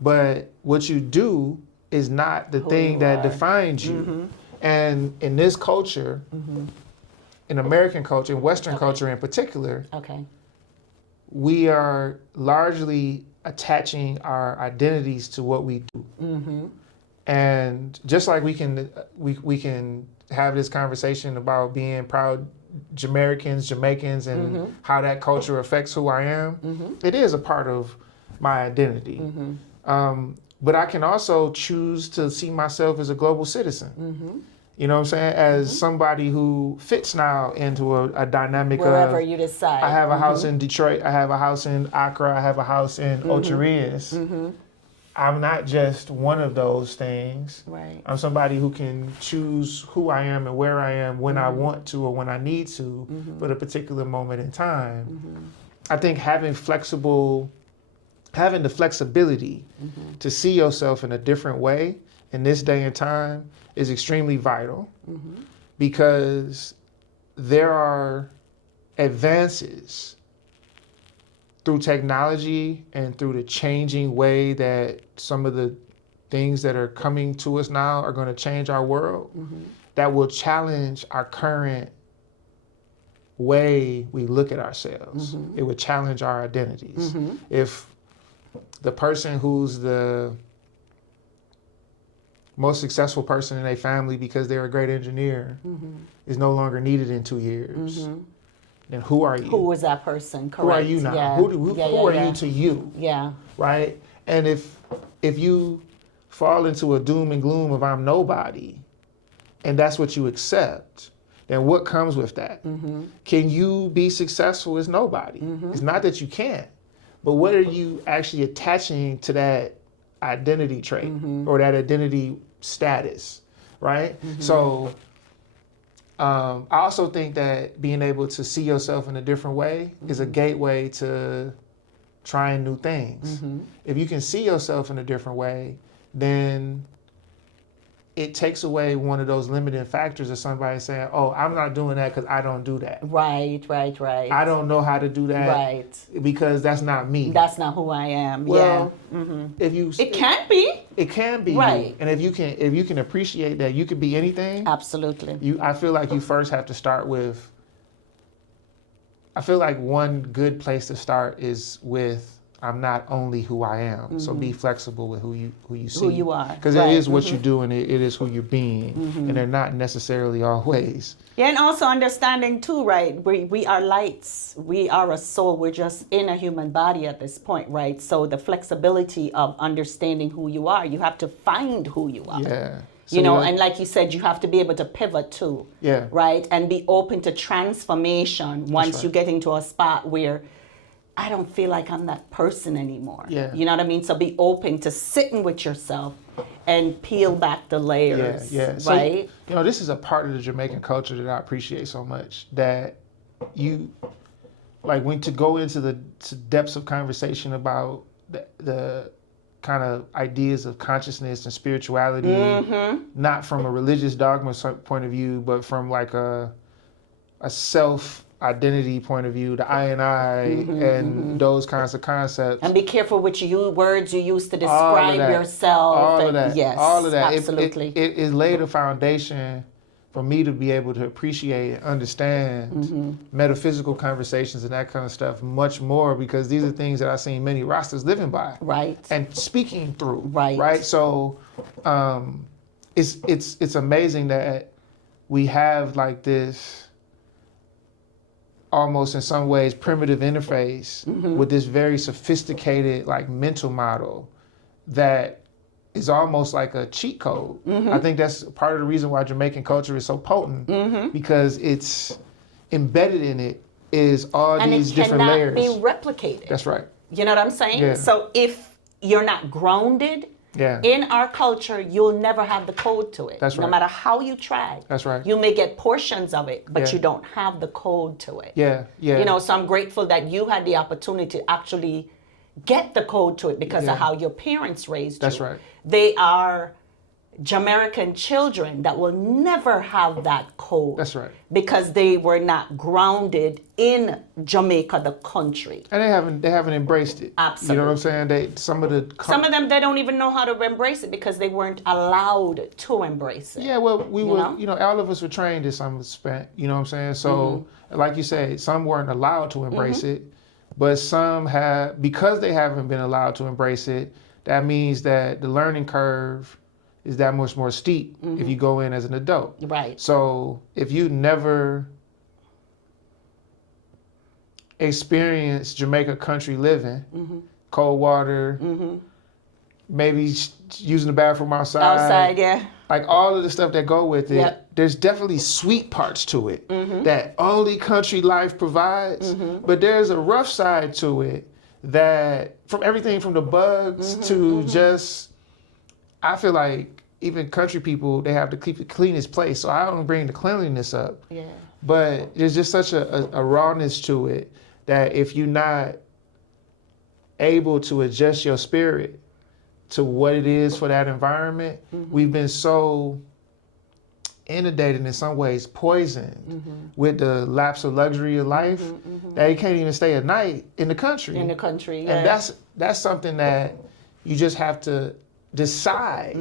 But what you do is not the thing that defines you. And in this culture, in American culture, in Western culture in particular, we are largely attaching our identities to what we do. And just like we can have this conversation about being proud Jamaicans, and how that culture affects who I am, it is a part of my identity. But I can also choose to see myself as a global citizen. You know what I'm saying? As somebody who fits now into a dynamic wherever you decide. I have a house in Detroit, I have a house in Accra, I have a house in Ocho Rios. I'm not just one of those things. Right. I'm somebody who can choose who I am and where I am when I want to or when I need to, but a particular moment in time. I think having the flexibility to see yourself in a different way in this day and time is extremely vital, because there are advances through technology and through the changing way that some of the things that are coming to us now are going to change our world, that will challenge our current way we look at ourselves. It would challenge our identities. If the person who's the most successful person in a family because they're a great engineer is no longer needed in 2 years, then who are you? Who was that person? Correct. Who are you now? Yeah. Who are you to you? Yeah. Right? And if you fall into a doom and gloom of I'm nobody, and that's what you accept, then what comes with that? Can you be successful as nobody? It's not that you can't, but what are you actually attaching to that identity trait or that identity status, right? So I also think that being able to see yourself in a different way is a gateway to trying new things. If you can see yourself in a different way, then it takes away one of those limiting factors of somebody saying, oh, I'm not doing that because I don't do that. Right. I don't know how to do that because that's not me. That's not who I am. Well, if it can be. It can be. Right. And if you can appreciate that you can be anything. Absolutely. I feel like you first have to start with, I feel like one good place to start is with, I'm not only who I am. So be flexible with who you see. Who you are. Because it is what you do and it is who you're being. And they're not necessarily always. Yeah, and also understanding too, right? We are lights. We are a soul. We're just in a human body at this point, right? So the flexibility of understanding who you are, you have to find who you are. Yeah. So You know, and like you said, you have to be able to pivot too. Yeah. Right? And be open to transformation once right. you get into a spot where I don't feel like I'm that person anymore. Yeah. You know what I mean? So be open to sitting with yourself and peel back the layers. Yeah. So, right? you know, this is a part of the Jamaican culture that I appreciate so much, that you, like, when to go into the depths of conversation about the kind of ideas of consciousness and spirituality, not from a religious dogma point of view, but from like a self identity point of view, the I and those kinds of concepts. And be careful which words you use to describe yourself. All of that. Yes, all of that. Absolutely. It laid a foundation for me to be able to appreciate and understand metaphysical conversations and that kind of stuff much more, because these are things that I've seen many Rastas living by. Right. And speaking through. Right. Right. So it's amazing that we have like this almost in some ways primitive interface with this very sophisticated like mental model that is almost like a cheat code. I think that's part of the reason why Jamaican culture is so potent, because it's embedded in it is all these different layers. And it cannot be replicated. That's right. You know what I'm saying? Yeah. So if you're not grounded in our culture, you'll never have the code to it. That's right. No matter how you try. That's right. You may get portions of it, but Yeah. you don't have the code to it. Yeah. You know, so I'm grateful that you had the opportunity to actually get the code to it because of how your parents raised you. That's right. They are Jamaican children that will never have that code. That's right. Because they were not grounded in Jamaica, the country. And they haven't embraced it. Absolutely. You know what I'm saying? Some of them, they don't even know how to embrace it because they weren't allowed to embrace it. Yeah, well, all of us were trained in some respect, you know what I'm saying? So, like you say, some weren't allowed to embrace it, but some have, because they haven't been allowed to embrace it, that means that the learning curve is that much more steep if you go in as an adult. Right. So if you never experienced Jamaica country living, cold water, maybe using the bathroom outside, like all of the stuff that go with it, there's definitely sweet parts to it that only country life provides, but there's a rough side to it that, from everything from the bugs to just, I feel like even country people, they have to keep the cleanest place. So I don't bring the cleanliness up. Yeah. But there's just such a rawness to it that if you're not able to adjust your spirit to what it is for that environment, we've been so inundated, in some ways poisoned with the lapse of luxury of life that you can't even stay at night in the country. In the country, And yeah. that's something that you just have to decide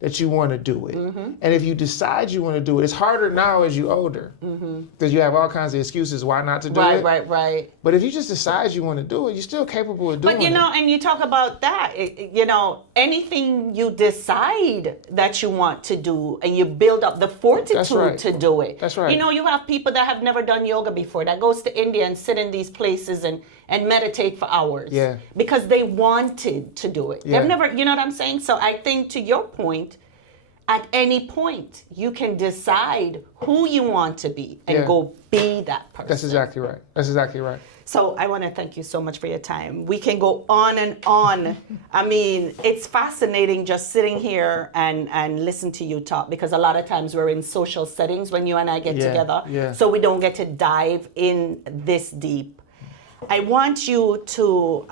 that you want to do it. And if you decide you want to do it, it's harder now as you older because you have all kinds of excuses why not to do it. Right. But if you just decide you want to do it, you're still capable of doing it. But you know, and you talk about that, you know, anything you decide that you want to do and you build up the fortitude to do it. That's right. You know, you have people that have never done yoga before that goes to India and sit in these places and meditate for hours. Yeah. Because they wanted to do it. Yeah. They've never, you know what I'm saying? So I think to your point, at any point, you can decide who you want to be and go be that person. That's exactly right. That's exactly right. So I want to thank you so much for your time. We can go on and on. I mean, it's fascinating just sitting here and listen to you talk, because a lot of times we're in social settings when you and I get together. Yeah. So we don't get to dive in this deep. I want you to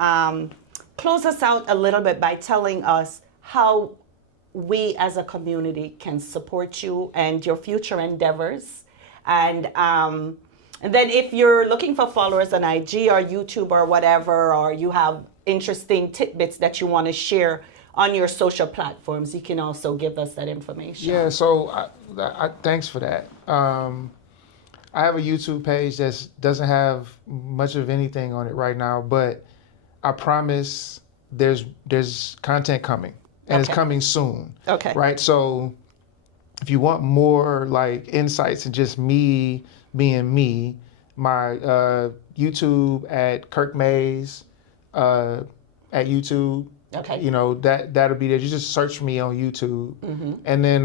close us out a little bit by telling us how we as a community can support you and your future endeavors. And then if you're looking for followers on IG or YouTube or whatever, or you have interesting tidbits that you want to share on your social platforms, you can also give us that information. Yeah, so I thanks for that. I have a YouTube page that doesn't have much of anything on it right now, but I promise there's content coming, and it's coming soon. Okay. Right? So if you want more like insights and just me being me, my YouTube at Kirk Mays at YouTube. Okay. You know, that'll be there. You just search me on YouTube. And then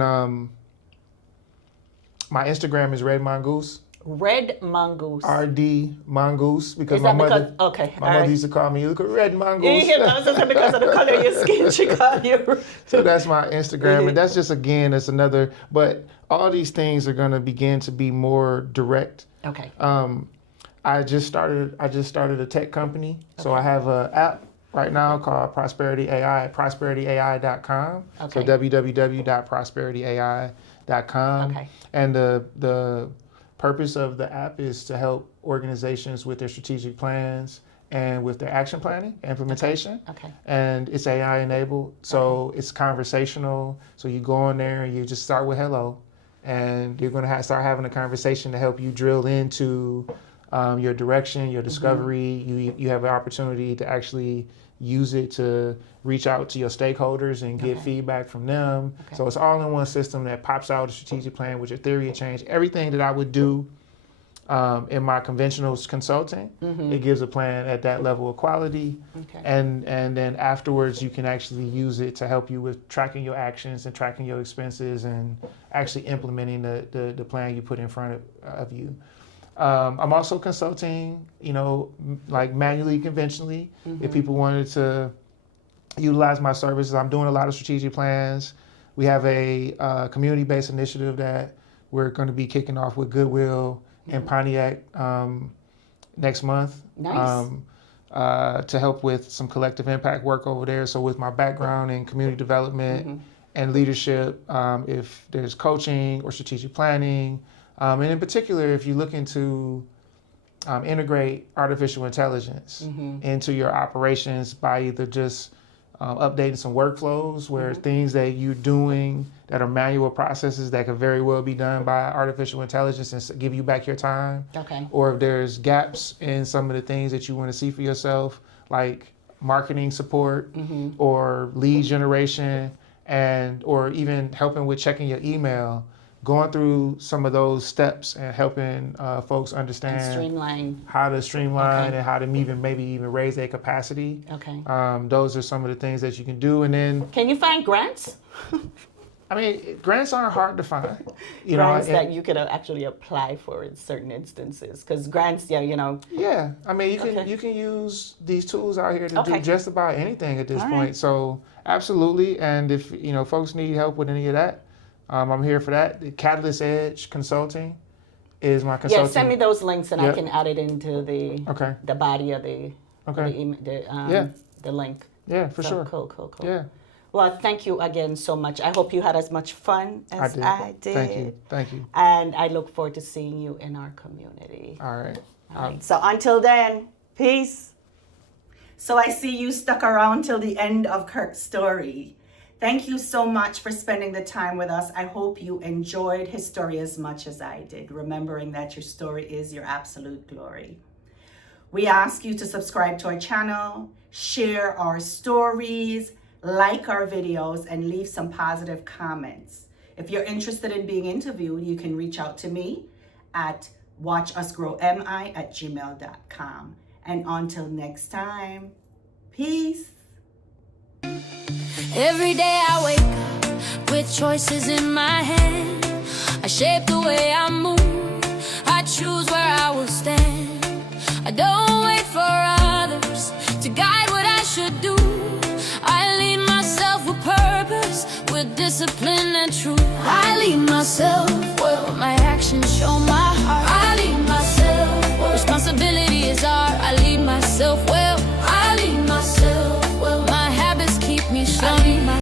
my Instagram is Red Mongoose. Red Mongoose. RD Mongoose, because Is my that mother, because, okay, my all mother right. used to call me, "You look a Red Mongoose." Yeah, because of the color of your skin, she called you. So that's my Instagram, and that's just, again, it's another. But all these things are going to begin to be more direct. Okay. I just started a tech company, so I have an app right now called Prosperity AI at prosperityai.com. Okay. So www.prosperityai.com. Okay. And the purpose of the app is to help organizations with their strategic plans and with their action planning, implementation. Okay. And it's AI enabled, so it's conversational. So you go in there and you just start with hello, and you're going to start having a conversation to help you drill into your direction, your discovery. You have an opportunity to actually use it to reach out to your stakeholders and get feedback from them. Okay. So it's all in one system that pops out a strategic plan with your theory of change. Everything that I would do in my conventional consulting, it gives a plan at that level of quality. Okay. And then afterwards, you can actually use it to help you with tracking your actions and tracking your expenses and actually implementing the plan you put in front of you. I'm also consulting, you know, like manually, conventionally. If people wanted to utilize my services, I'm doing a lot of strategic plans. We have a community-based initiative that we're going to be kicking off with Goodwill in Pontiac next month. Nice. To help with some collective impact work over there. So with my background in community development and leadership, if there's coaching or strategic planning, and in particular, if you're looking to integrate artificial intelligence into your operations by either just updating some workflows where things that you're doing that are manual processes that could very well be done by artificial intelligence and give you back your time. Okay. Or if there's gaps in some of the things that you want to see for yourself, like marketing support or lead generation, or even helping with checking your email, going through some of those steps and helping folks understand how to streamline and how to maybe even raise their capacity. Okay. Those are some of the things that you can do. And then, Can you find grants? I mean, grants aren't hard to find. Grants that you could actually apply for in certain instances, because grants, yeah, you know. Yeah, I mean, you can use these tools out here to do just about anything at this All point. right. So absolutely, and if folks need help with any of that, I'm here for that. The Catalyst Edge Consulting is my Yeah, consulting. send me those links and I Yep. can add it into the Okay. the body of the Okay. yeah. The link. Yeah, for So, sure. Cool. Yeah, Well, thank you again so much. I hope you had as much fun as I did. Thank you. Thank you. And I look forward to seeing you in our community. All right. All right. So until then, peace. So I see you stuck around till the end of Kirk's story. Thank you so much for spending the time with us. I hope you enjoyed his story as much as I did, remembering that your story is your absolute glory. We ask you to subscribe to our channel, share our stories, like our videos, and leave some positive comments. If you're interested in being interviewed, you can reach out to me at watchusgrowmi@gmail.com. And until next time, peace. Every day I wake up with choices in my hand. I shape the way I move. I choose where I will stand. I don't wait for others to guide what I should do. I lead myself with purpose, with discipline and truth. I lead myself where my actions show my